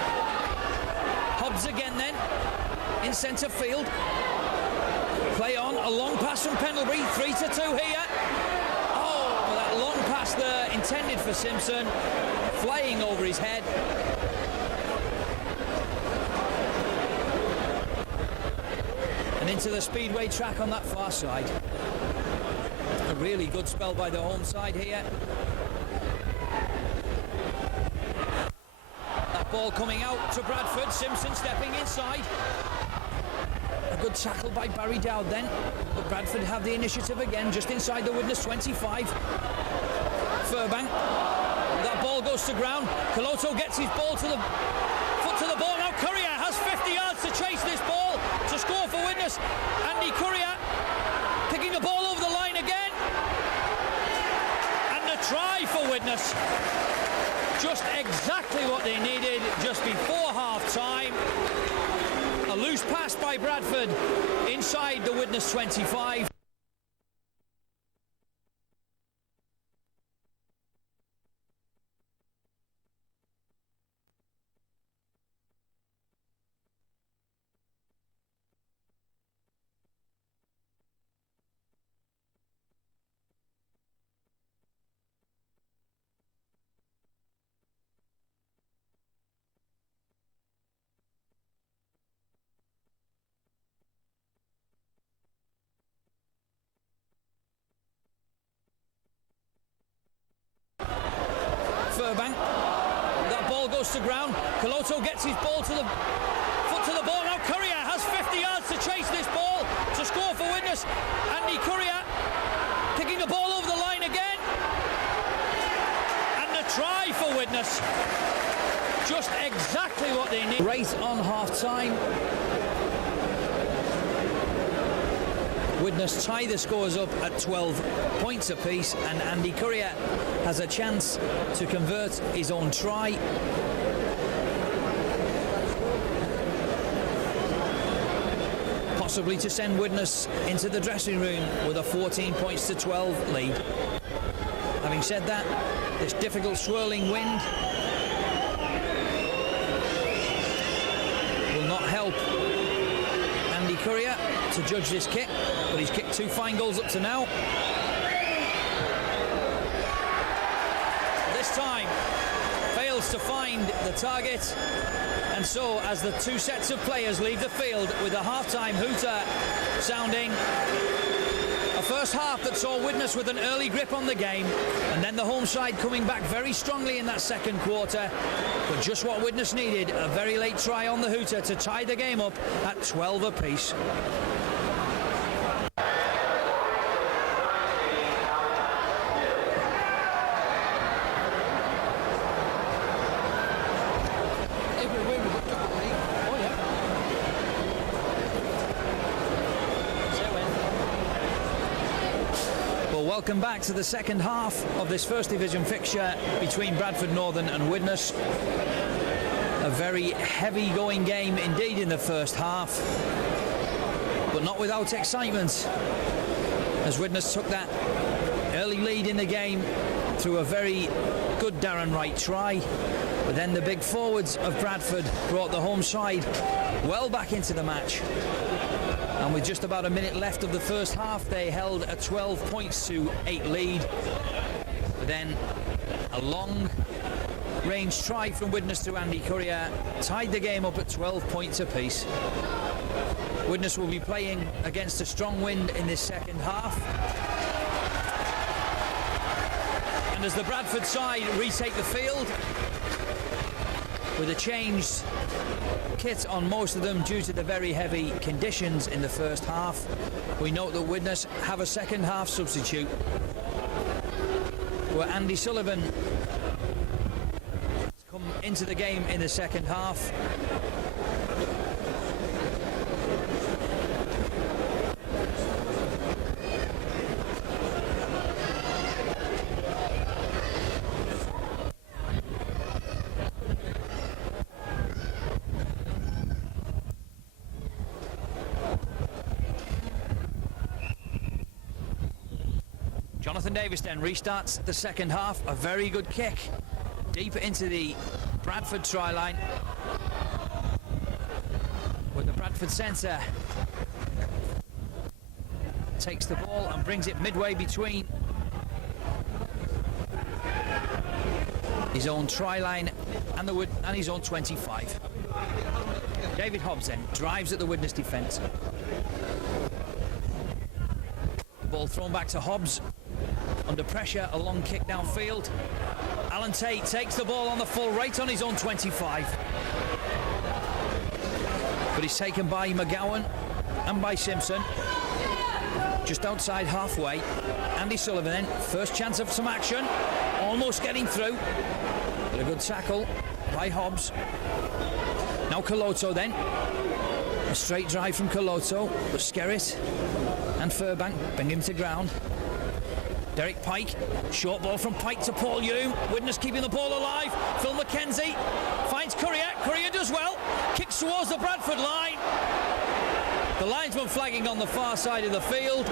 Hobbs again then in centre field. Play on, a long pass from Pendlebury, 3-2 here. Oh, that long pass there intended for Simpson, flying over his head. And into the speedway track on that far side. A really good spell by the home side here. That ball coming out to Bradford, Simpson stepping inside. A good tackle by Barry Dowd then, but Bradford have the initiative again, just inside the Widnes 25. Furbank, that ball goes to ground. Coloto gets his ball to the foot to the ball. Now Courier has 50 yards to chase this ball to score for Widnes. Andy Courier picking the ball over the line again, and a try for Widnes. Just exactly what they needed just before half-time. A loose pass by Bradford inside the Widnes 25. Furbank, that ball goes to ground. Coloto gets his ball to the foot to the ball. Now Courier has 50 yards to chase this ball to score for Widnes. Andy Courier picking the ball over the line again, and a try for Widnes. Just exactly what they need. Right on half-time. Widnes tie the scores up at 12 points apiece, and Andy Courier has a chance to convert his own try. Possibly to send Widnes into the dressing room with a 14 points to 12 lead. Having said that, this difficult swirling wind will not help Andy Courier to judge this kick, but he's kicked two fine goals up to now. This time fails to find the target, and so as the two sets of players leave the field with a half-time hooter sounding, a first half that saw Widnes with an early grip on the game, and then the home side coming back very strongly in that second quarter, but just what Widnes needed, a very late try on the hooter to tie the game up at 12 apiece. Welcome back to the second half of this First Division fixture between Bradford Northern and Widnes. A very heavy going game indeed in the first half, but not without excitement, as Widnes took that early lead in the game through a very good Darren Wright try, but then the big forwards of Bradford brought the home side well back into the match. And with just about a minute left of the first half, they held a 12 points to 8 lead. But then a long range try from Widnes to Andy Courier tied the game up at 12 points apiece. Widnes will be playing against a strong wind in this second half. And as the Bradford side retake the field, with a changed kit on most of them due to the very heavy conditions in the first half. We note that Widnes have a second half substitute, where Andy Sullivan has come into the game in the second half. Jonathan Davis then restarts the second half. A very good kick deep into the Bradford try line, with the Bradford centre takes the ball and brings it midway between his own try line and his own 25. David Hobbs then drives at the Widnes defence. The ball thrown back to Hobbs. Under pressure, a long kick downfield. Alan Tate takes the ball on the full right on his own 25. But he's taken by McGowan and by Simpson. Just outside halfway. Andy Sullivan then, first chance of some action. Almost getting through. But a good tackle by Hobbs. Now Coloto then. A straight drive from Coloto. But Skerritt and Furbank bring him to ground. Derek Pike, short ball from Pike to Paul Hume. Widnes keeping the ball alive. Phil McKenzie finds Courier. Courier does well. Kicks towards the Bradford line. The linesman flagging on the far side of the field.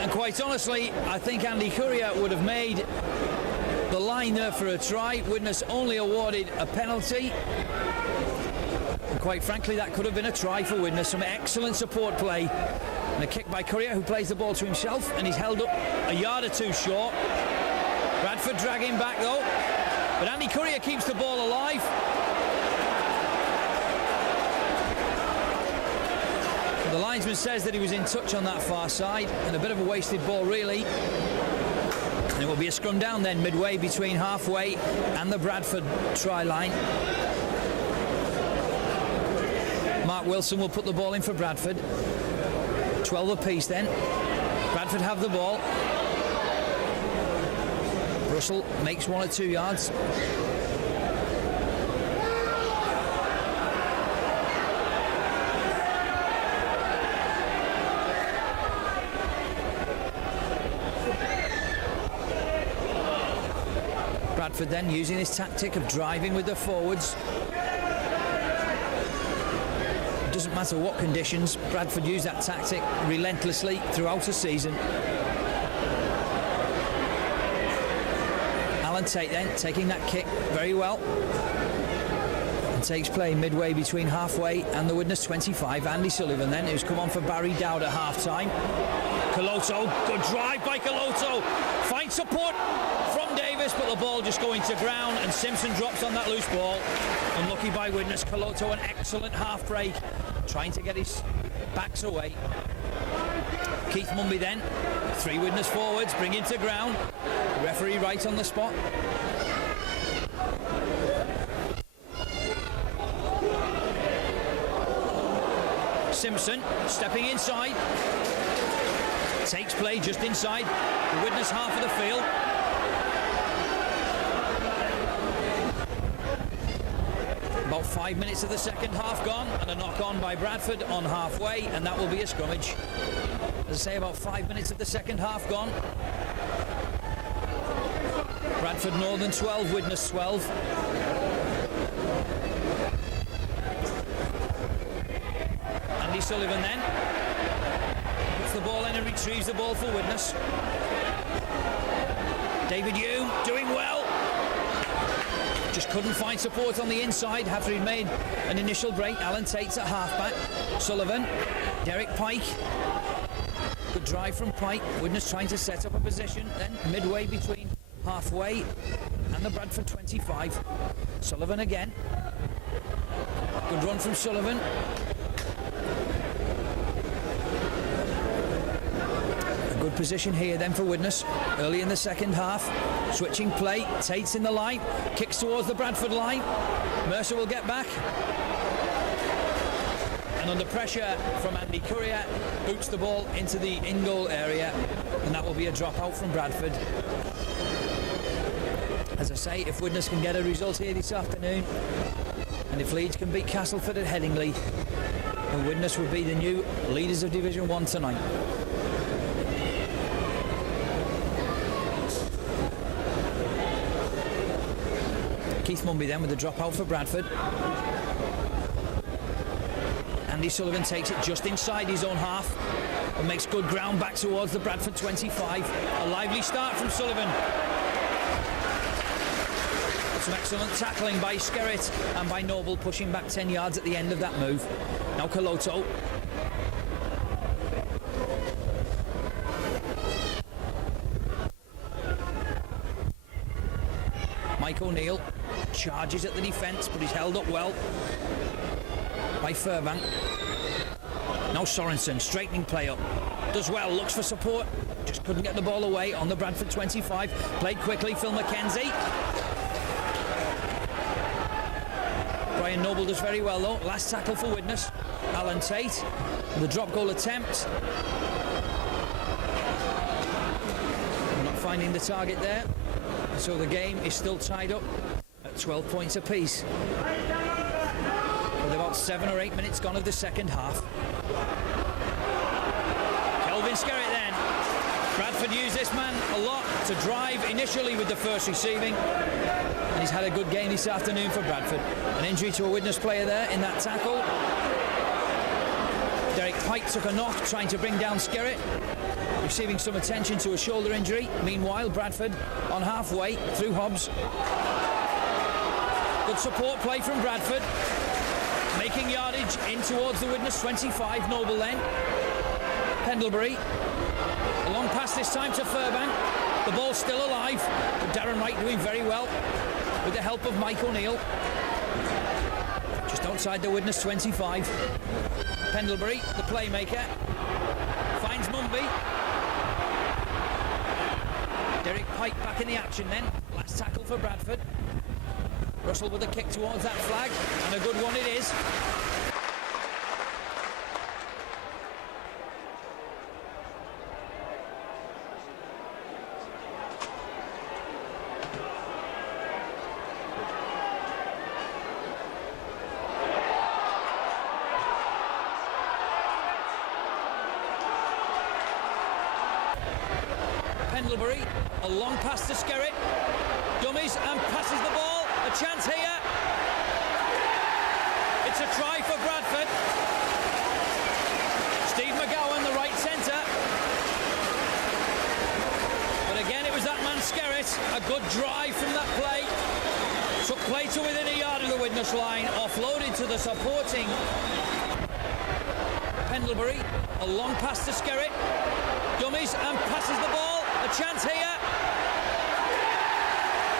And quite honestly, I think Andy Courier would have made the line there for a try. Widnes only awarded a penalty. And quite frankly, that could have been a try for Widnes. Some excellent support play. And a kick by Courier, who plays the ball to himself, and he's held up a yard or two short. Bradford dragging back though. But Andy Courier keeps the ball alive. The linesman says that he was in touch on that far side, and a bit of a wasted ball really. And it will be a scrum down then, midway between halfway and the Bradford try line. Mark Wilson will put the ball in for Bradford. 12 apiece then. Bradford have the ball. Russell makes 1 or 2 yards. Bradford then using his tactic of driving with the forwards. It doesn't matter what conditions, Bradford use that tactic relentlessly throughout the season. Alan Tate then taking that kick very well. And takes play midway between halfway and the Widnes 25. Andy Sullivan then, who's come on for Barry Dowd at half-time. Coloto, good drive by Coloto. Finds support from Davis, but the ball just going to ground, and Simpson drops on that loose ball. Unlucky by Widnes. Coloto, an excellent half break, trying to get his backs away. Keith Mumby then, 3 Widnes forwards, bring him to ground. Referee right on the spot. Simpson stepping inside. Takes play just inside the Widnes half of the field. About 5 minutes of the second half gone, and a knock on by Bradford on halfway, and that will be a scrummage. As I say, about 5 minutes of the second half gone. Bradford Northern 12, Widnes 12. Andy Sullivan then puts the ball in and retrieves the ball for Widnes. David Hume doing well. Just couldn't find support on the inside after he'd made an initial break. Alan Tate's at halfback. Sullivan, Derek Pike. Good drive from Pike. Widnes trying to set up a position then midway between halfway and the Bradford 25. Sullivan again. Good run from Sullivan. A Good position here then for Widnes early in the second half. Switching play, Tate's in the line, kicks towards the Bradford line. Mercer will get back. And under pressure from Andy Courier, boots the ball into the in-goal area, and that will be a dropout from Bradford. As I say, if Widnes can get a result here this afternoon, and if Leeds can beat Castleford at Headingley, then Widnes will be the new leaders of Division 1 tonight. Keith Mumby then with the dropout for Bradford. Andy Sullivan takes it just inside his own half and makes good ground back towards the Bradford 25. A lively start from Sullivan. Some excellent tackling by Skerritt and by Noble, pushing back 10 yards at the end of that move. Now Coloto. Mike O'Neill charges at the defence, but he's held up well by Furbank. Now Sorensen, straightening play up. Does well, looks for support. Just couldn't get the ball away on the Bradford 25. Played quickly, Phil McKenzie. Brian Noble does very well though. Last tackle for Widnes. Alan Tate. The drop goal attempt. Not finding the target there. So the game is still tied up at 12 points apiece. With about 7 or 8 minutes gone of the second half. Kelvin Skerritt then. Bradford used this man a lot to drive initially with the first receiving. And he's had a good game this afternoon for Bradford. An injury to a Widnes player there in that tackle. Derek Pike took a knock trying to bring down Skerritt, receiving some attention to a shoulder injury. Meanwhile, Bradford on halfway through Hobbs. Good support play from Bradford, making yardage in towards the Widnes 25. Noble then. Pendlebury. A long pass this time to Furbank. The ball's still alive, but Darren Wright doing very well with the help of Mike O'Neill. Just outside the Widnes 25. Pendlebury, the playmaker, finds Mumby. Derek Pike back in the action then. Last tackle for Bradford. Russell with a kick towards that flag, and a good one it is. Pendlebury, a long pass to Skerritt. Dummies and passes the ball. A chance here. It's a try for Bradford. Steve McGowan, the right centre. But again, it was that man Skerritt. A good drive from that play. Took play to within a yard of the Widnes line. Offloaded to the supporting Pendlebury. A long pass to Skerritt. Dummies and passes the ball. A chance here.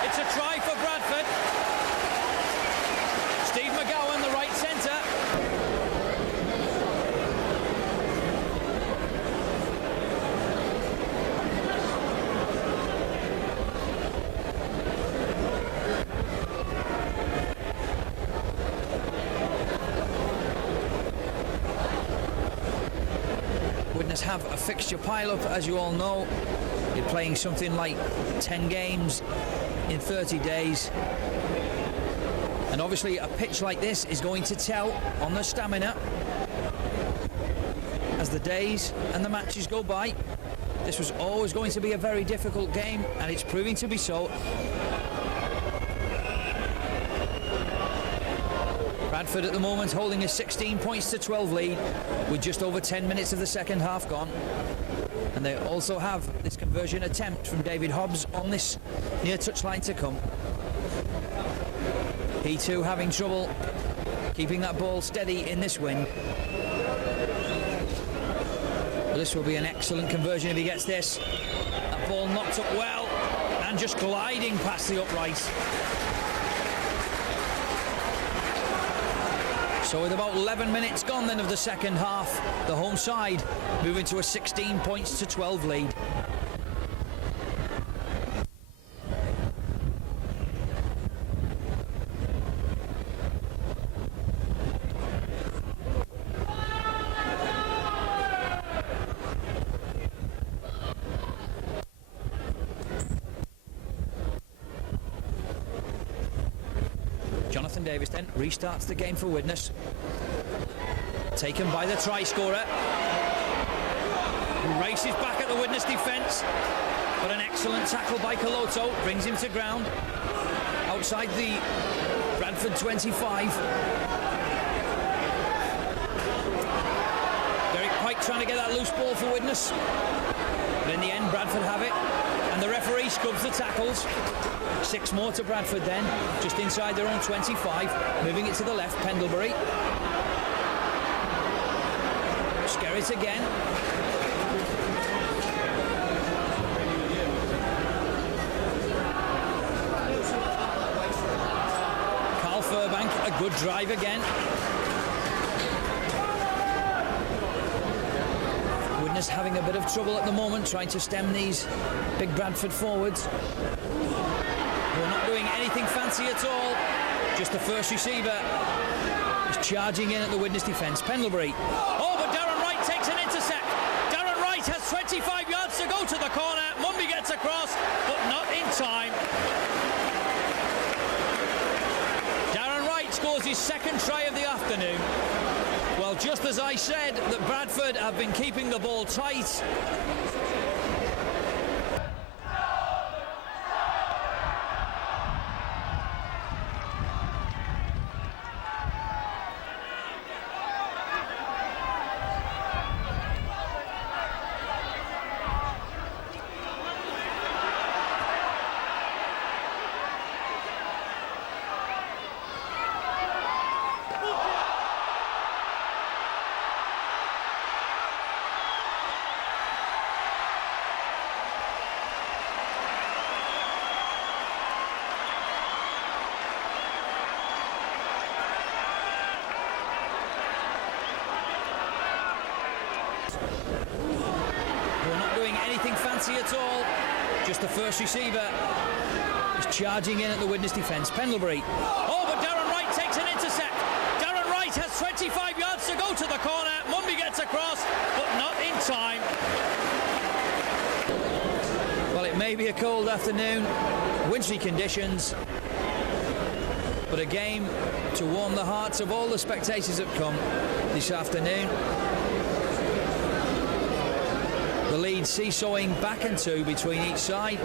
It's a try for Bradford. Steve McGowan, the right centre. Widnes have a fixture pile-up, as you all know. You're playing something like 10 games in 30 days. And obviously a pitch like this is going to tell on the stamina as the days and the matches go by. This was always going to be a very difficult game, and it's proving to be so. Bradford at the moment holding a 16 points to 12 lead with just over 10 minutes of the second half gone. And they also have this conversion attempt from David Hobbs on this near touchline to come. He too having trouble keeping that ball steady in this wind. But this will be an excellent conversion if he gets this. That ball knocked up well and just gliding past the upright. So with about 11 minutes gone then of the second half, the home side moving to a 16 points to 12 lead. Jonathan Davis then restarts the game for Widnes. Taken by the try scorer, who races back at the Widnes defence, but an excellent tackle by Coloto brings him to ground outside the Bradford 25. Derek Pike trying to get that loose ball for Widnes, but in the end Bradford have it, and the referee scrubs the tackles. 6 more to Bradford then, just inside their own 25, moving it to the left. Pendlebury. Skerritt again. Carl Furbank, a good drive again. Widnes having a bit of trouble at the moment trying to stem these big Bradford forwards. We're not doing anything fancy at all. Just the first receiver is charging in at the Widnes defence. Pendlebury. Oh, but Darren Wright takes an intercept. Darren Wright has 25 yards to go to the corner. Mumby gets across, but not in time. Darren Wright scores his second try of the afternoon. Well, just as I said that Bradford have been keeping the ball tight. We're not doing anything fancy at all. Just the first receiver is charging in at the Widnes defence. Pendlebury. Oh, but Darren Wright takes an intercept. Darren Wright has 25 yards to go to the corner. Mumby gets across, but not in time. Well, it may be a cold afternoon, wintry conditions, but a game to warm the hearts of all the spectators that come this afternoon. The lead seesawing back and two between each side.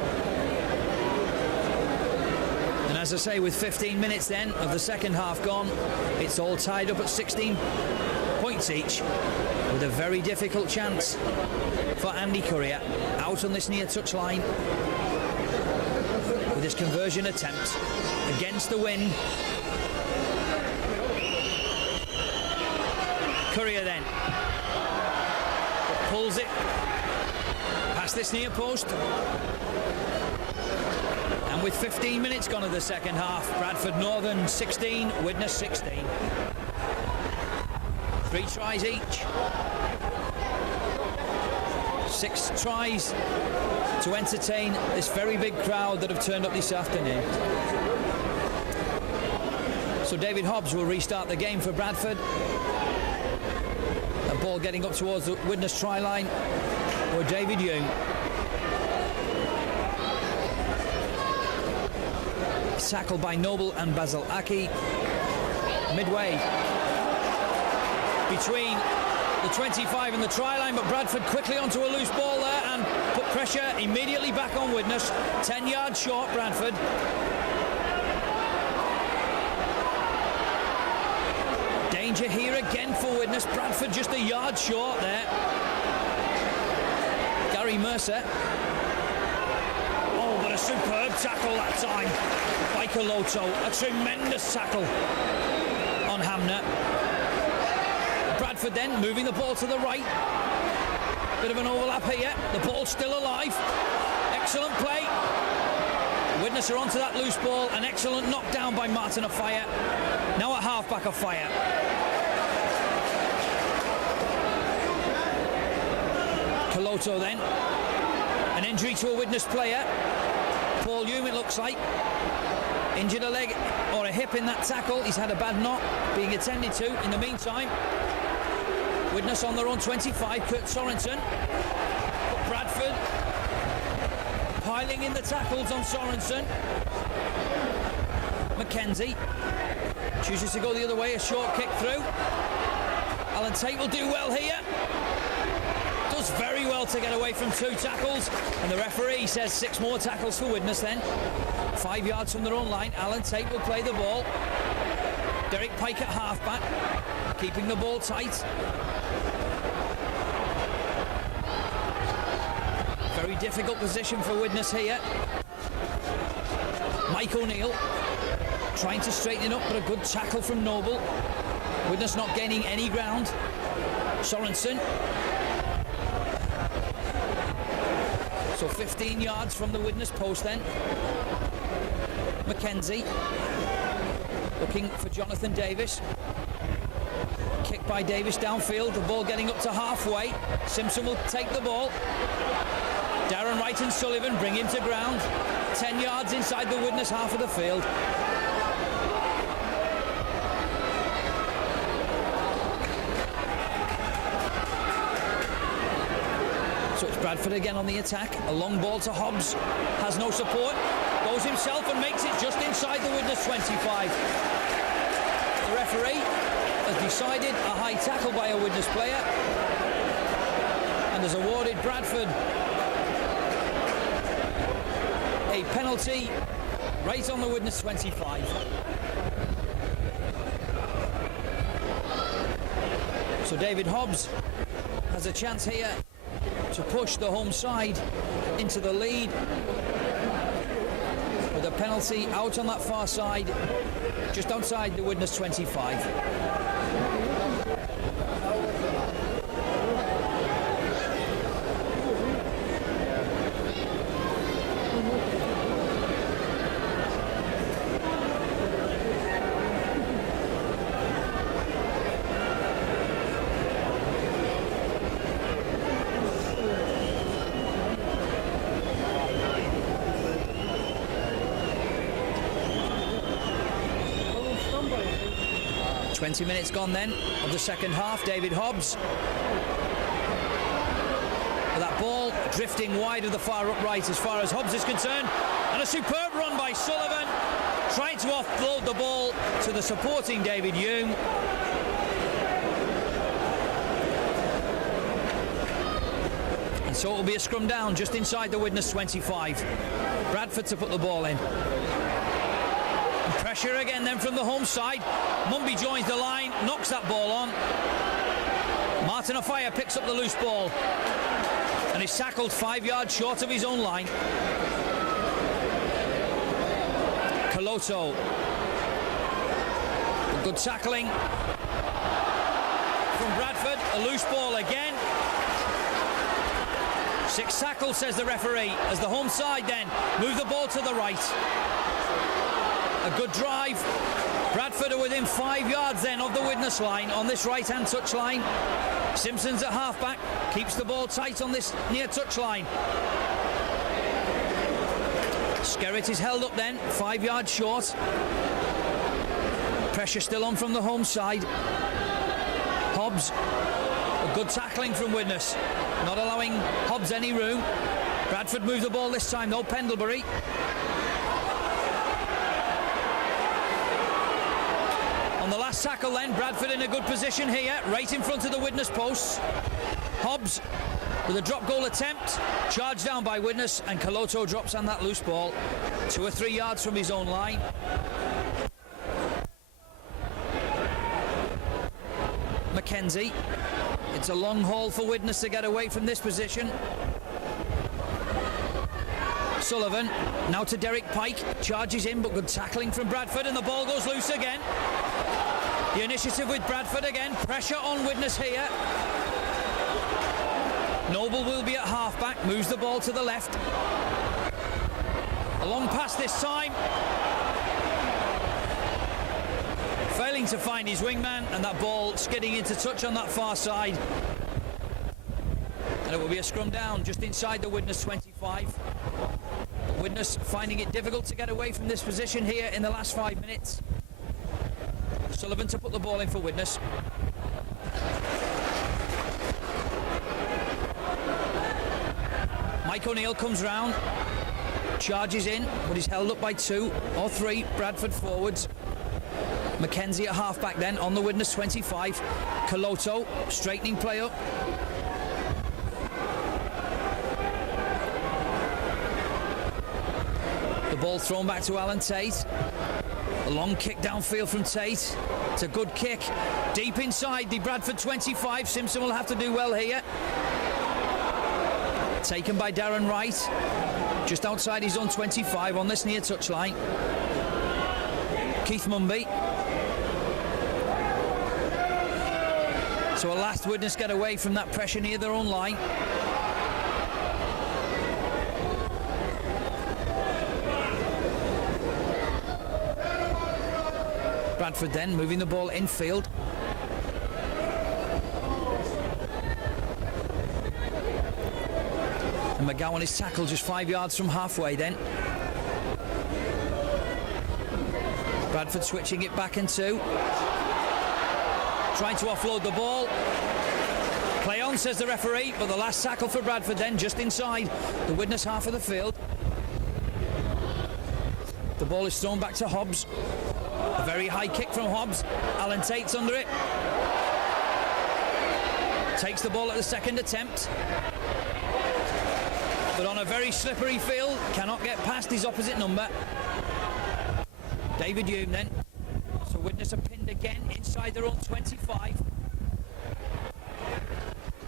And as I say, with 15 minutes then of the second half gone, it's all tied up at 16 points each, with a very difficult chance for Andy Courier out on this near touchline with his conversion attempt against the wind. Courier then pulls it past this near post, and with 15 minutes gone of the second half, Bradford Northern 16, Widnes 16. 3 tries each, 6 tries to entertain this very big crowd that have turned up this afternoon. So David Hobbs will restart the game for Bradford. A ball getting up towards the Widnes try line, or David Young. Tackled by Noble and Basil Aki. Midway between the 25 and the try line, but Bradford quickly onto a loose ball there and put pressure immediately back on Widnes. 10 yards short, Bradford. Danger here again for Widnes. Bradford just a yard short there. Gary Mercer. Oh, but a superb tackle that time by Coloto. A tremendous tackle on Hamner. Bradford then moving the ball to the right. Bit of an overlap here. The ball's still alive. Excellent play. Widnes are onto that loose ball. An excellent knockdown by Martin Ofire. Now at half-back Ofire. Coloto then. An injury to a Widnes player. Paul Hume, it looks like. Injured a leg or a hip in that tackle. He's had a bad knock being attended to. In the meantime, Widnes on their own 25. Kurt Sorensen. Bradford piling in the tackles on Sorensen. Mackenzie chooses to go the other way. A short kick through. Alan Tate will do well here. Does very well to get away from 2 tackles, and the referee says 6 more tackles for Widnes then. 5 yards from their own line. Alan Tate will play the ball. Derek Pike at halfback, keeping the ball tight. Very difficult position for Widnes here. Mike O'Neill trying to straighten it up, but a good tackle from Noble. Widnes not gaining any ground. Sorensen. So 15 yards from the Widnes post then. Mackenzie looking for Jonathan Davis. Kick by Davis downfield, the ball getting up to halfway. Simpson will take the ball. Darren Wright and Sullivan bring him to ground. 10 yards inside the Widnes half of the field. So it's Bradford again on the attack. A long ball to Hobbs. Has no support. Goes himself and makes it just inside the Widnes 25. The referee has decided a high tackle by a Widnes player and has awarded Bradford a penalty right on the Widnes 25. So David Hobbs has a chance here to push the home side into the lead with a penalty out on that far side, just outside the Widnes 25. 20 minutes gone then of the second half. David Hobbs. That ball drifting wide of the far upright as far as Hobbs is concerned. And a superb run by Sullivan, trying to offload the ball to the supporting David Hume. And so it will be a scrum down just inside the Widnes 25. Bradford to put the ball in. Pressure again then from the home side. Mumby joins the line, knocks that ball on. Martin Afire picks up the loose ball and is tackled 5 yards short of his own line. Coloto. Good tackling from Bradford. A loose ball again. 6 tackles, says the referee, as the home side then move the ball to the right. A good drive. Bradford are within 5 yards then of the Widnes line on this right-hand touchline. Simpson's at halfback, keeps the ball tight on this near touchline. Skerritt is held up then, 5 yards short. Pressure still on from the home side. Hobbs, a good tackling from Widnes, not allowing Hobbs any room. Bradford move the ball this time though. Pendlebury. On the last tackle then, Bradford in a good position here, right in front of the Widnes posts. Hobbs with a drop goal attempt, charged down by Widnes, and Coloto drops on that loose ball 2 or 3 yards from his own line. Mackenzie. It's a long haul for Widnes to get away from this position. Sullivan now to Derek Pike, charges in, but good tackling from Bradford, and the ball goes loose again. The initiative with Bradford again, pressure on Widnes here. Noble will be at halfback, moves the ball to the left. A long pass this time. Failing to find his wingman, and that ball skidding into touch on that far side. And it will be a scrum down just inside the Widnes 25. Widnes finding it difficult to get away from this position here in the last 5 minutes. Sullivan to put the ball in for Widnes. Mike O'Neill comes round, charges in, but he's held up by 2 or 3 Bradford forwards. Mackenzie at half-back then on the Widnes 25. Coloto straightening play up. The ball thrown back to Alan Tate. A long kick downfield from Tate. It's a good kick. Deep inside the Bradford 25. Simpson will have to do well here. Taken by Darren Wright. Just outside his own 25 on this near touchline. Keith Mumby. So a last Widnes get away from that pressure near their own line. Bradford then moving the ball infield. And McGowan is tackled just 5 yards from halfway then. Bradford switching it back in 2. Trying to offload the ball. Play on, says the referee, but the last tackle for Bradford then just inside the Widnes half of the field. The ball is thrown back to Hobbs. A very high kick from Hobbs. Alan Tate's under it. Takes the ball at the second attempt. But on a very slippery field, cannot get past his opposite number. David Hume then. So Widnes are pinned again inside their own 25.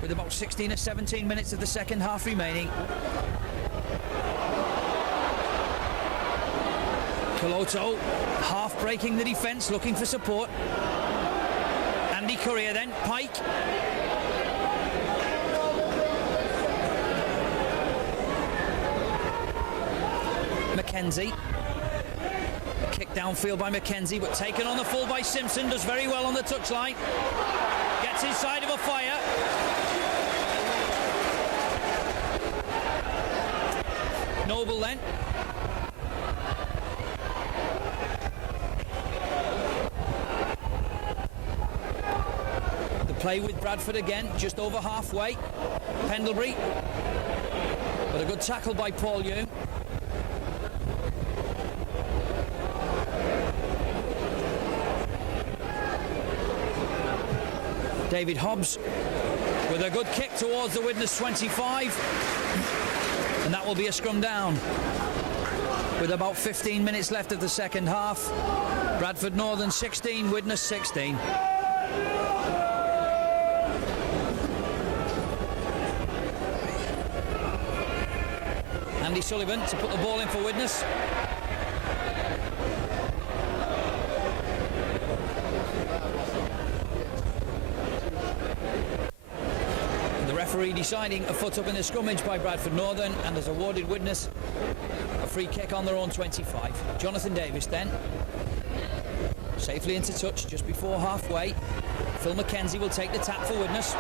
With about 16 or 17 minutes of the second half remaining. Coloto half breaking the defence, looking for support. Andy Courier then, Pike. Mackenzie. Kick downfield by Mackenzie, but taken on the full by Simpson. Does very well on the touchline. Gets inside of a fire. Noble then. The play with Bradford again, just over halfway. Pendlebury. But a good tackle by Paul Hume. David Hobbs with a good kick towards the Widnes 25, and that will be a scrum down with about 15 minutes left of the second half. Bradford Northern 16, Widnes 16. Andy Sullivan to put the ball in for Widnes. Referee deciding a foot up in the scrummage by Bradford Northern and has awarded Widnes a free kick on their own 25. Jonathan Davis then safely into touch just before halfway. Phil Mackenzie will take the tap for Widnes.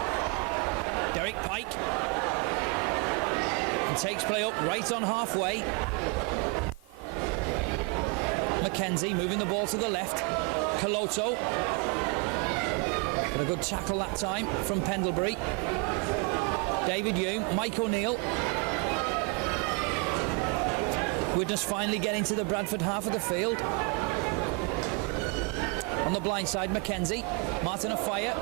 Derek Pike and takes play up right on halfway. Mackenzie moving the ball to the left. Coloto, but a good tackle that time from Pendlebury. David Hume, Mike O'Neill. Widnes finally getting to the Bradford half of the field. On the blind side, Mackenzie. Martin afire.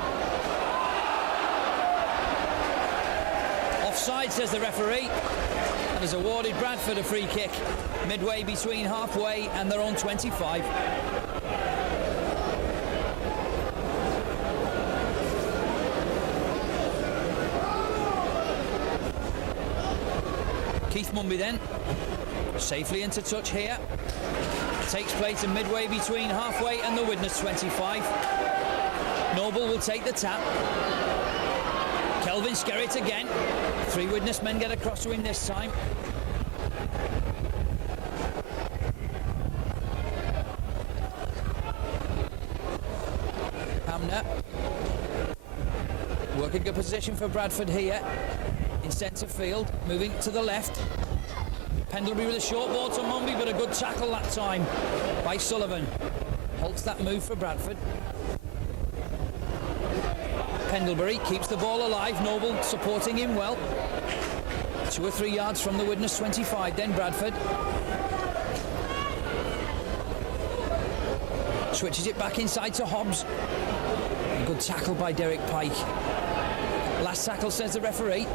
Offside, says the referee, and has awarded Bradford a free kick midway between halfway and their own 25. Keith Mumby then, safely into touch here. Takes play to midway between halfway and the Widnes 25. Noble will take the tap. Kelvin Skerritt again. 3 Widnes men get across to him this time. Hamner. Working a position for Bradford here in centre field, moving to the left. Pendlebury with a short ball to Mumby, but a good tackle that time by Sullivan. Halts that move for Bradford. Pendlebury keeps the ball alive, Noble supporting him well. 2 or 3 yards from the Widnes 25 then Bradford. Switches it back inside to Hobbs. A good tackle by Derek Pike. Last tackle, says the referee.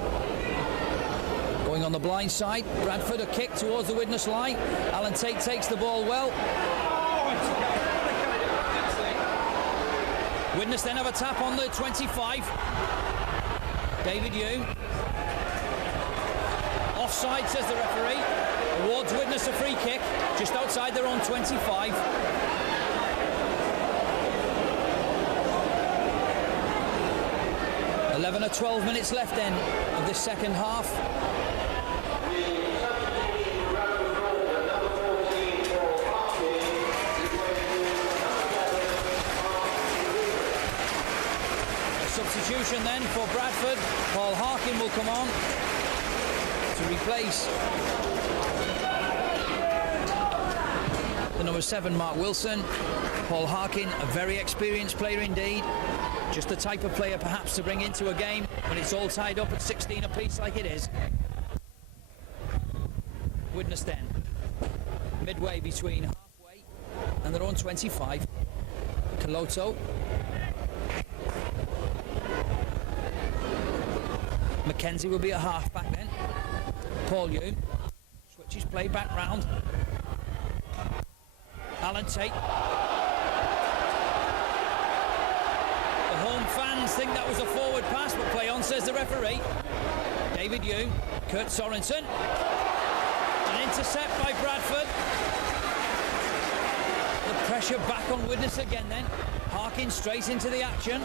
Going on the blind side, Bradford a kick towards the Widnes line. Alan Tate takes the ball well. Widnes then have a tap on the 25. David Hume. Offside, says the referee. Awards Widnes a free kick just outside their own 25. Or 12 minutes left then of this second half. A substitution then for Bradford. Paul Harkin will come on to replace the number 7 Mark Wilson. Paul Harkin, a very experienced player indeed. Just the type of player perhaps to bring into a game when it's all tied up at 16 apiece like it is. Widnes then, midway between halfway and their own 25. Coloto. Mackenzie will be a half-back then. Paul Hume switches play back round. Alan Tate. Home fans think that was a forward pass, but play on, says the referee. David Hume, Kurt Sorensen. An intercept by Bradford. The pressure back on Widnes again then. Harkin straight into the action.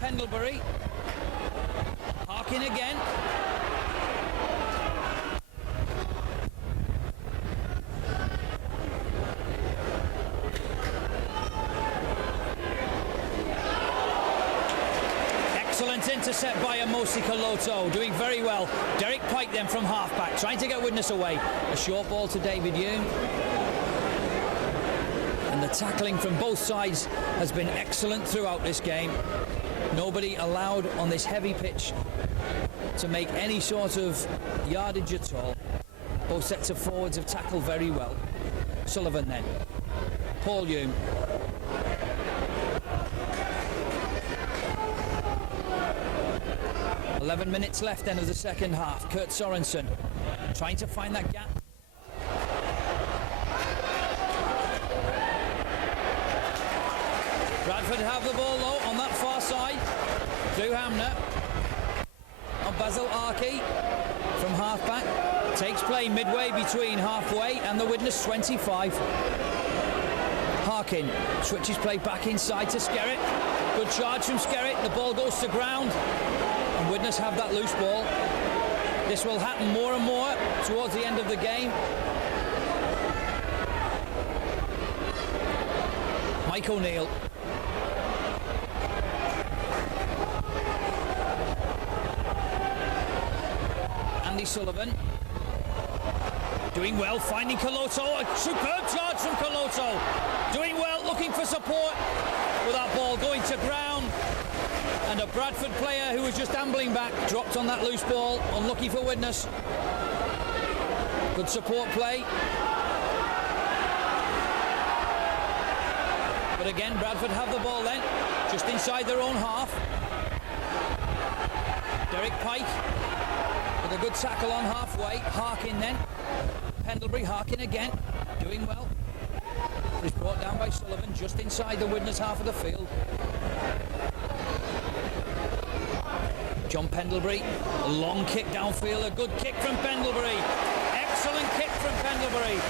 Pendlebury. Harkin again. Excellent intercept by Amosi Coloto, doing very well. Derek Pike then from half-back, trying to get Widnes away. A short ball to David Hume. And the tackling from both sides has been excellent throughout this game. Nobody allowed on this heavy pitch to make any sort of yardage at all. Both sets of forwards have tackled very well. Sullivan then. Paul Hume. 11 minutes left then of the second half. Kurt Sorensen trying to find that gap. Bradford have the ball low on that far side. Drew Hamner on Basil Arkey from half-back. Takes play midway between halfway and the Widnes 25. Harkin switches play back inside to Skerritt. Good charge from Skerritt. The ball goes to ground. And Widnes have that loose ball. This will happen more and more towards the end of the game. Mike O'Neill. Andy Sullivan. Doing well, finding Coloto. A superb charge from Coloto. Doing well, looking for support with that ball going to ground. And a Bradford player who was just ambling back dropped on that loose ball. Unlucky for Widnes. Good support play. But again, Bradford have the ball then, just inside their own half. Derek Pike with a good tackle on halfway. Harkin then. Pendlebury, Harkin again, doing well. He's brought down by Sullivan just inside the Widnes half of the field. John Pendlebury, a long kick downfield, a good kick from Pendlebury. Excellent kick from Pendlebury.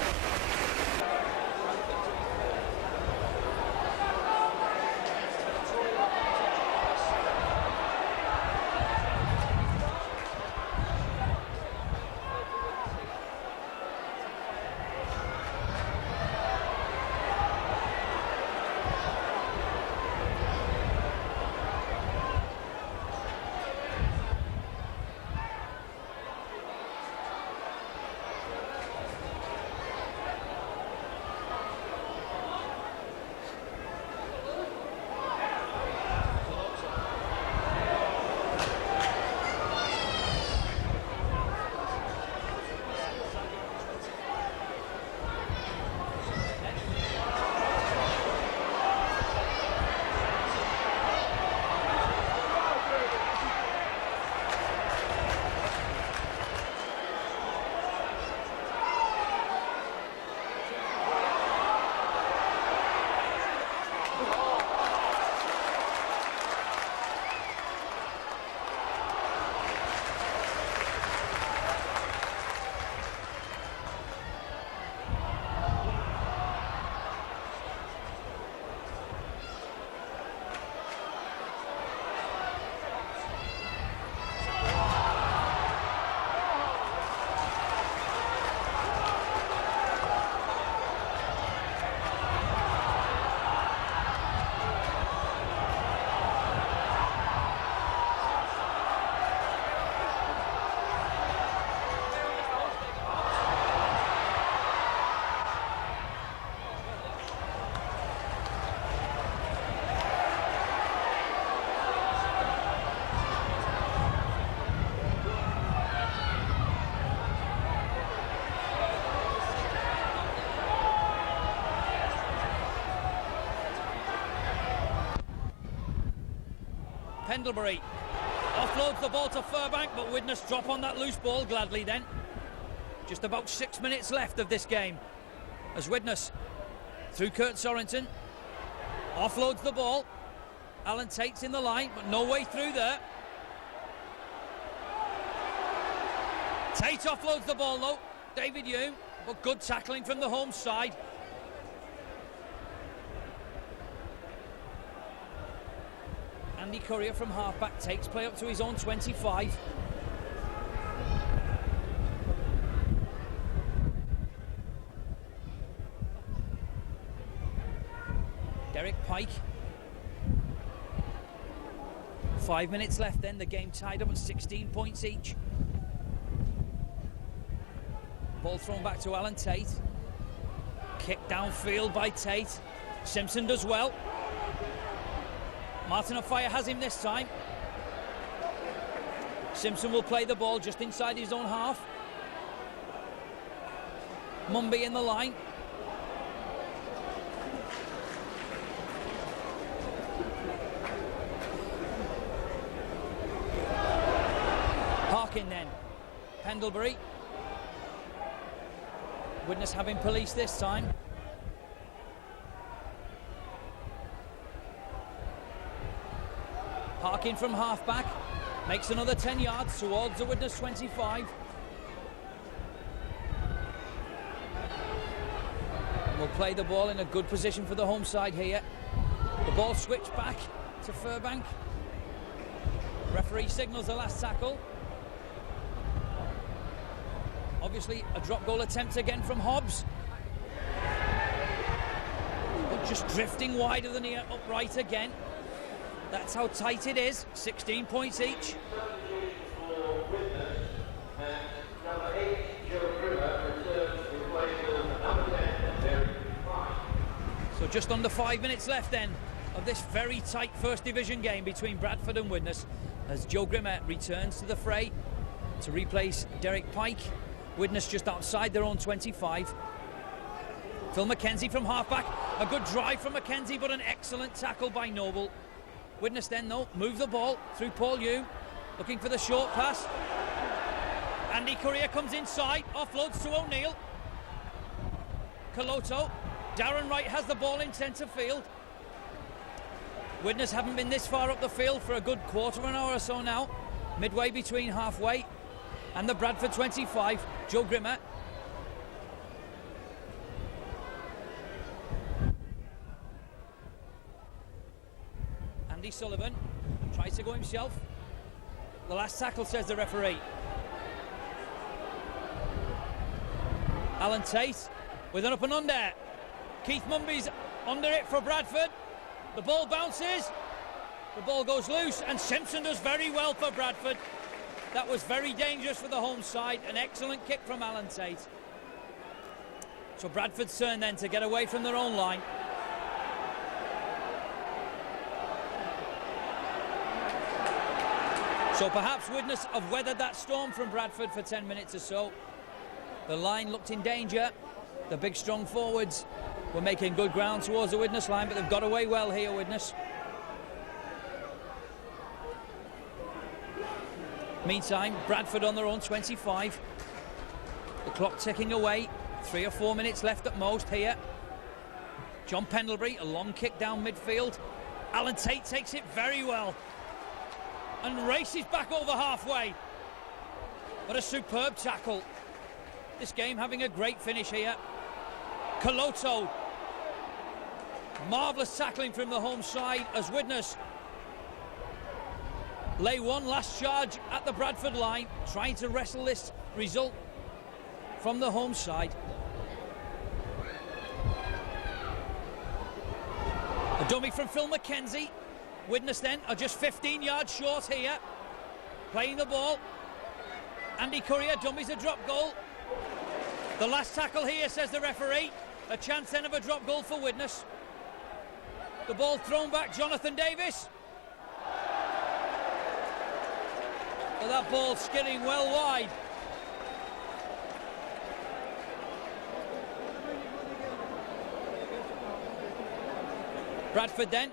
Pendlebury offloads the ball to Furbank, but Widnes drop on that loose ball gladly then. Just about 6 minutes left of this game as Widnes, through Kurt Sorensen, offloads the ball. Alan Tate's in the line, but no way through there. Tate offloads the ball though, David Hume, but good tackling from the home side. Andy Courier from halfback takes play up to his own 25. Derek Pike. 5 minutes left then, the game tied up at 16 points each. Ball thrown back to Alan Tate. Kick downfield by Tate. Simpson does well. Martin Offiah has him this time. Simpson will play the ball just inside his own half. Mumby in the line. Harkin then. Pendlebury. Widnes having police this time. Harkin from halfback makes another 10 yards towards the Widnes 25. We'll play the ball in a good position for the home side here. The ball switched back to Furbank. Referee signals the last tackle. Obviously a drop goal attempt again from Hobbs. But just drifting wider than the upright again. That's how tight it is. 16 points each. So just under 5 minutes left then of this very tight first division game between Bradford and Widnes as Joe Grimmer returns to the fray to replace Derek Pike. Widnes just outside their own 25. Phil McKenzie from halfback. A good drive from McKenzie, but an excellent tackle by Noble. Widnes then, though, move the ball through Paul Hume, looking for the short pass. Andy Courier comes inside, offloads to O'Neill. Coloto. Darren Wright has the ball in centre field. Widnes haven't been this far up the field for a good quarter of an hour or so now. Midway between halfway and the Bradford 25. Joe Grimmer. Andy Sullivan tries to go himself. The last tackle, says the referee. Alan Tate with an up and under. Keith Mumby's under it for Bradford. The ball bounces. The ball goes loose and Simpson does very well for Bradford. That was very dangerous for the home side. An excellent kick from Alan Tate. So Bradford's turn then to get away from their own line. So perhaps Widnes have weathered that storm from Bradford for 10 minutes or so. The line looked in danger. The big strong forwards were making good ground towards the Widnes line, but they've got away well here, Widnes. Meantime, Bradford on their own 25. The clock ticking away. 3 or 4 minutes left at most here. John Pendlebury, a long kick down midfield. Alan Tate takes it very well and races back over halfway. What a superb tackle. This game having a great finish here. Coloto. Marvellous tackling from the home side as Widnes lay one last charge at the Bradford line, trying to wrestle this result from the home side. A dummy from Phil McKenzie. Widnes then are just 15 yards short here. Playing the ball. Andy Courier dummies a drop goal. The last tackle here, says the referee. A chance then of a drop goal for Widnes. The ball thrown back, Jonathan Davis. But that ball skidding well wide. Bradford then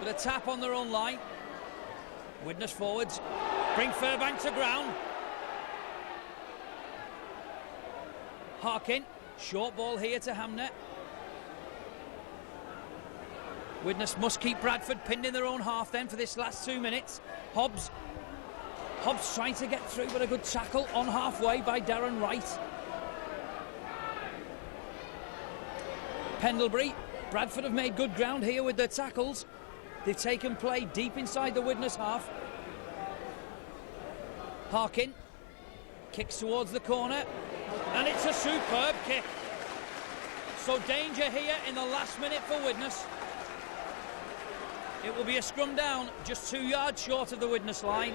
with a tap on their own line. Widnes forwards, bring Fairbank to ground. Harkin, short ball here to Hamner. Widnes must keep Bradford pinned in their own half then for this last 2 minutes. Hobbs trying to get through, but a good tackle on halfway by Darren Wright. Pendlebury, Bradford have made good ground here with their tackles. They've taken play deep inside the Widnes half. Harkin kicks towards the corner, and it's a superb kick. So danger here in the last minute for Widnes. It will be a scrum down, just 2 yards short of the Widnes line.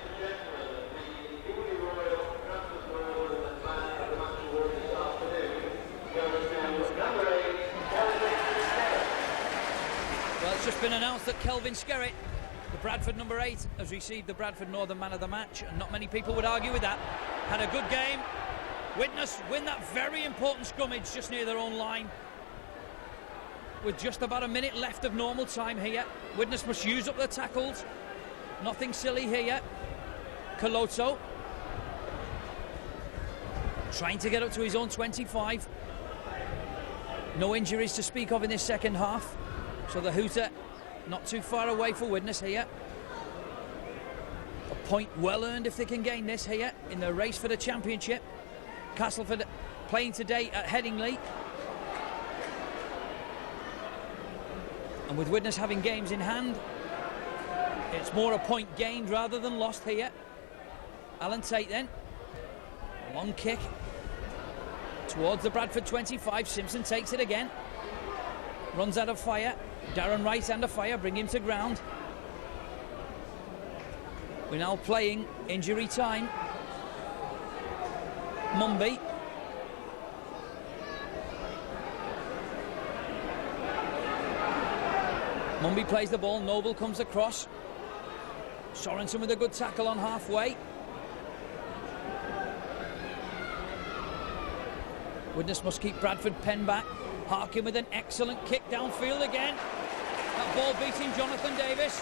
Well, it's just been announced that Kelvin Skerritt, the Bradford number 8, has received the Bradford Northern Man of the Match, and not many people would argue with that. Had a good game. Widnes win that very important scrummage just near their own line. With just about a minute left of normal time here. Widnes must use up their tackles. Nothing silly here. Coloto trying to get up to his own 25. No injuries to speak of in this second half. So the hooter not too far away for Widnes here. A point well earned if they can gain this here in the race for the championship. Castleford playing today at Headingley. And with Widnes having games in hand, it's more a point gained rather than lost here. Alan Tate then. Long kick towards the Bradford 25. Simpson takes it again. Runs out of fire. Darren Wright under fire. Bring him to ground. We're now playing injury time. Mumby. Mumby plays the ball. Noble comes across. Sorensen with a good tackle on halfway. Widnes must keep Bradford pen back. Harkin with an excellent kick downfield again. That ball beating Jonathan Davis.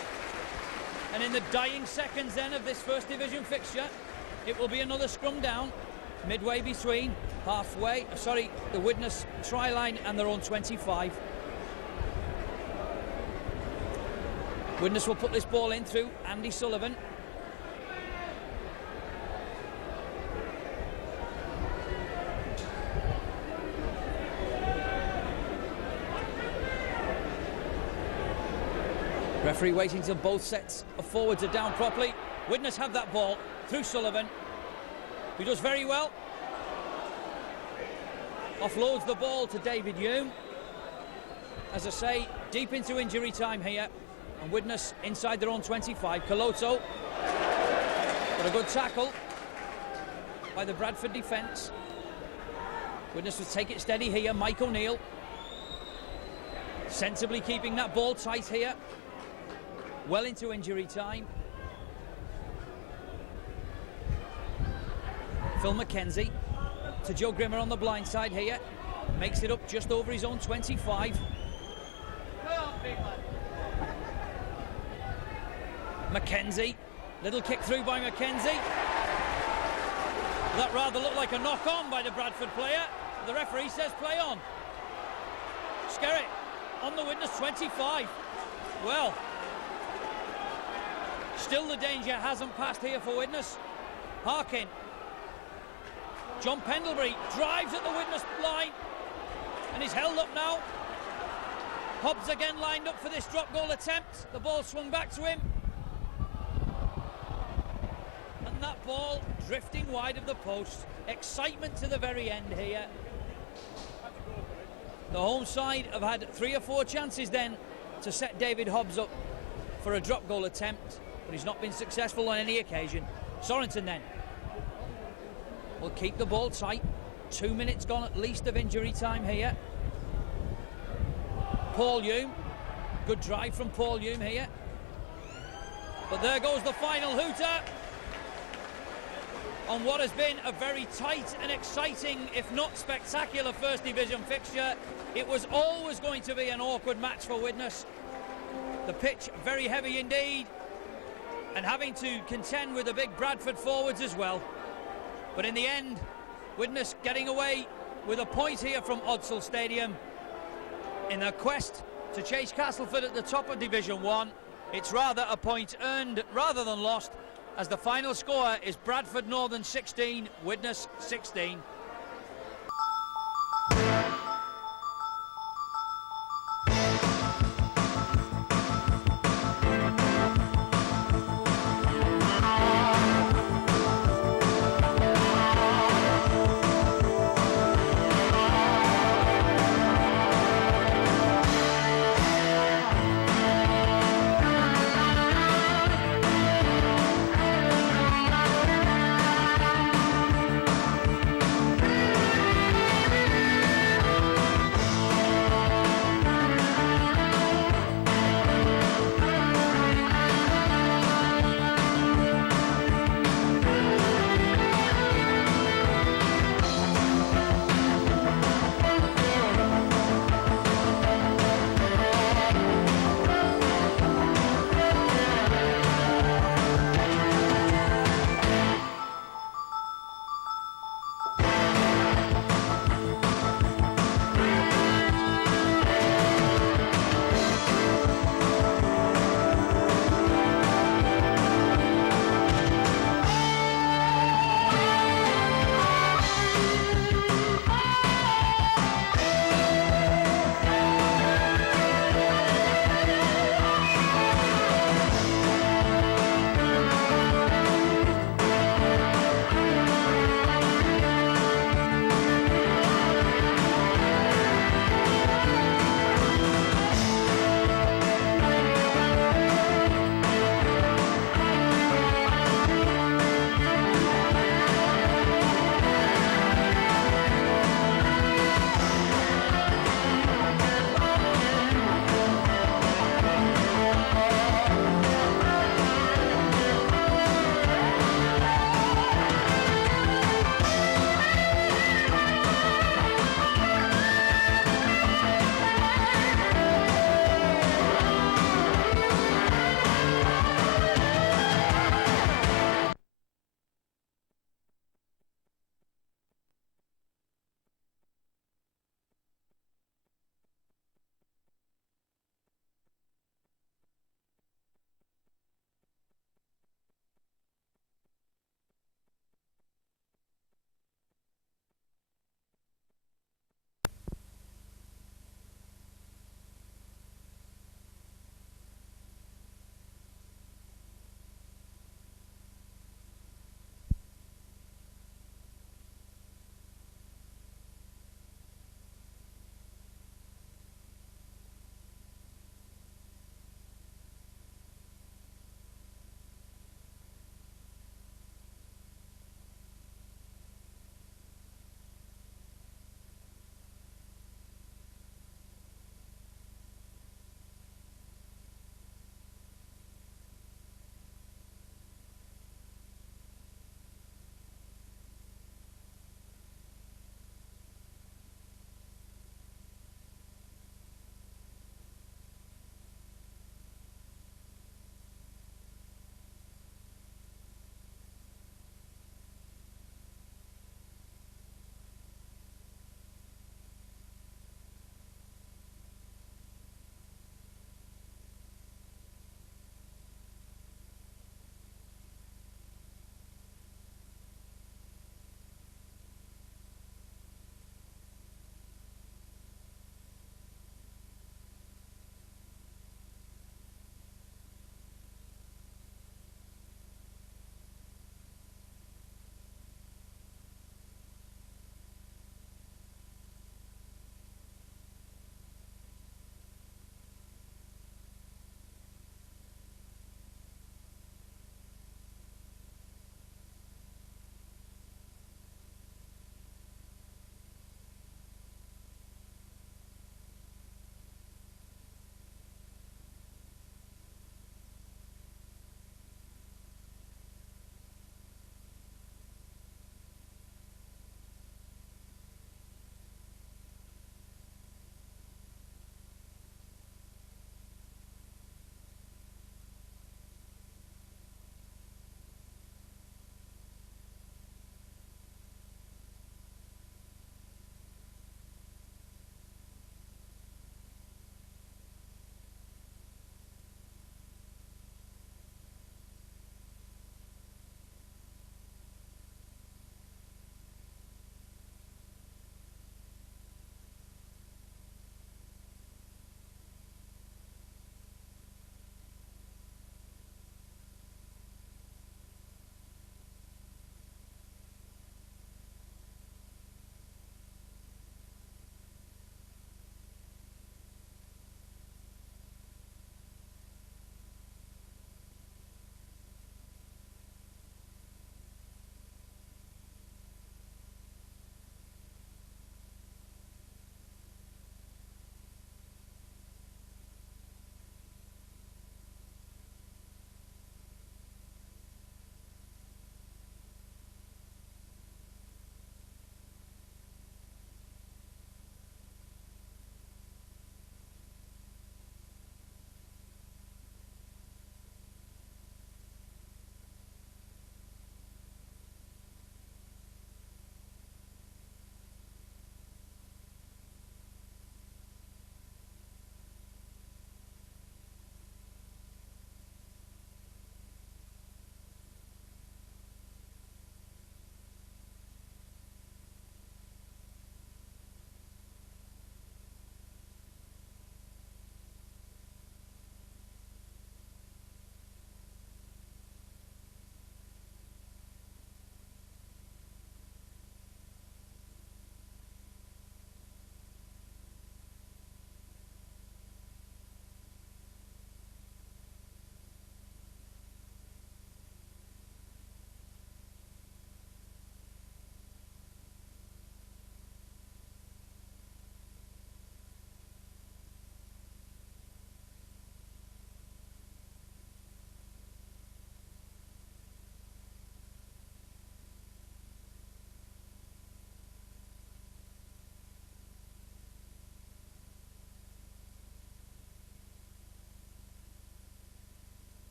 And in the dying seconds then of this first division fixture, it will be another scrum down. Midway between the Widnes try line and their own 25. Widnes will put this ball in through Andy Sullivan. Referee waiting till both sets of forwards are down properly. Widnes have that ball through Sullivan, who does very well. Offloads the ball to David Hume. As I say, deep into injury time here. And Widnes inside their own 25. Coloto. But a good tackle by the Bradford defence. Widnes will take it steady here. Mike O'Neill. Sensibly keeping that ball tight here. Well into injury time. Phil McKenzie to Joe Grimmer on the blind side here. Makes it up just over his own 25. McKenzie. Little kick through by McKenzie. That rather looked like a knock-on by the Bradford player. The referee says play on. Skerritt on the Widnes 25. Well, still the danger hasn't passed here for Widnes. Harkin. John Pendlebury drives at the Widnes line and he's held up now. Hobbs again lined up for this drop goal attempt. The ball swung back to him. And that ball drifting wide of the post. Excitement to the very end here. The home side have had 3 or 4 chances then to set David Hobbs up for a drop goal attempt, but he's not been successful on any occasion. Sorensen then will keep the ball tight. 2 minutes gone at least of injury time here. Paul Hume. Good drive from Paul Hume here. But there goes the final hooter on what has been a very tight and exciting, if not spectacular, first division fixture. It was always going to be an awkward match for Widnes. The pitch very heavy indeed, and having to contend with the big Bradford forwards as well. But in the end, Widnes getting away with a point here from Odsal Stadium in their quest to chase Castleford at the top of Division 1. It's rather a point earned rather than lost, as the final score is Bradford Northern 16, Widnes 16.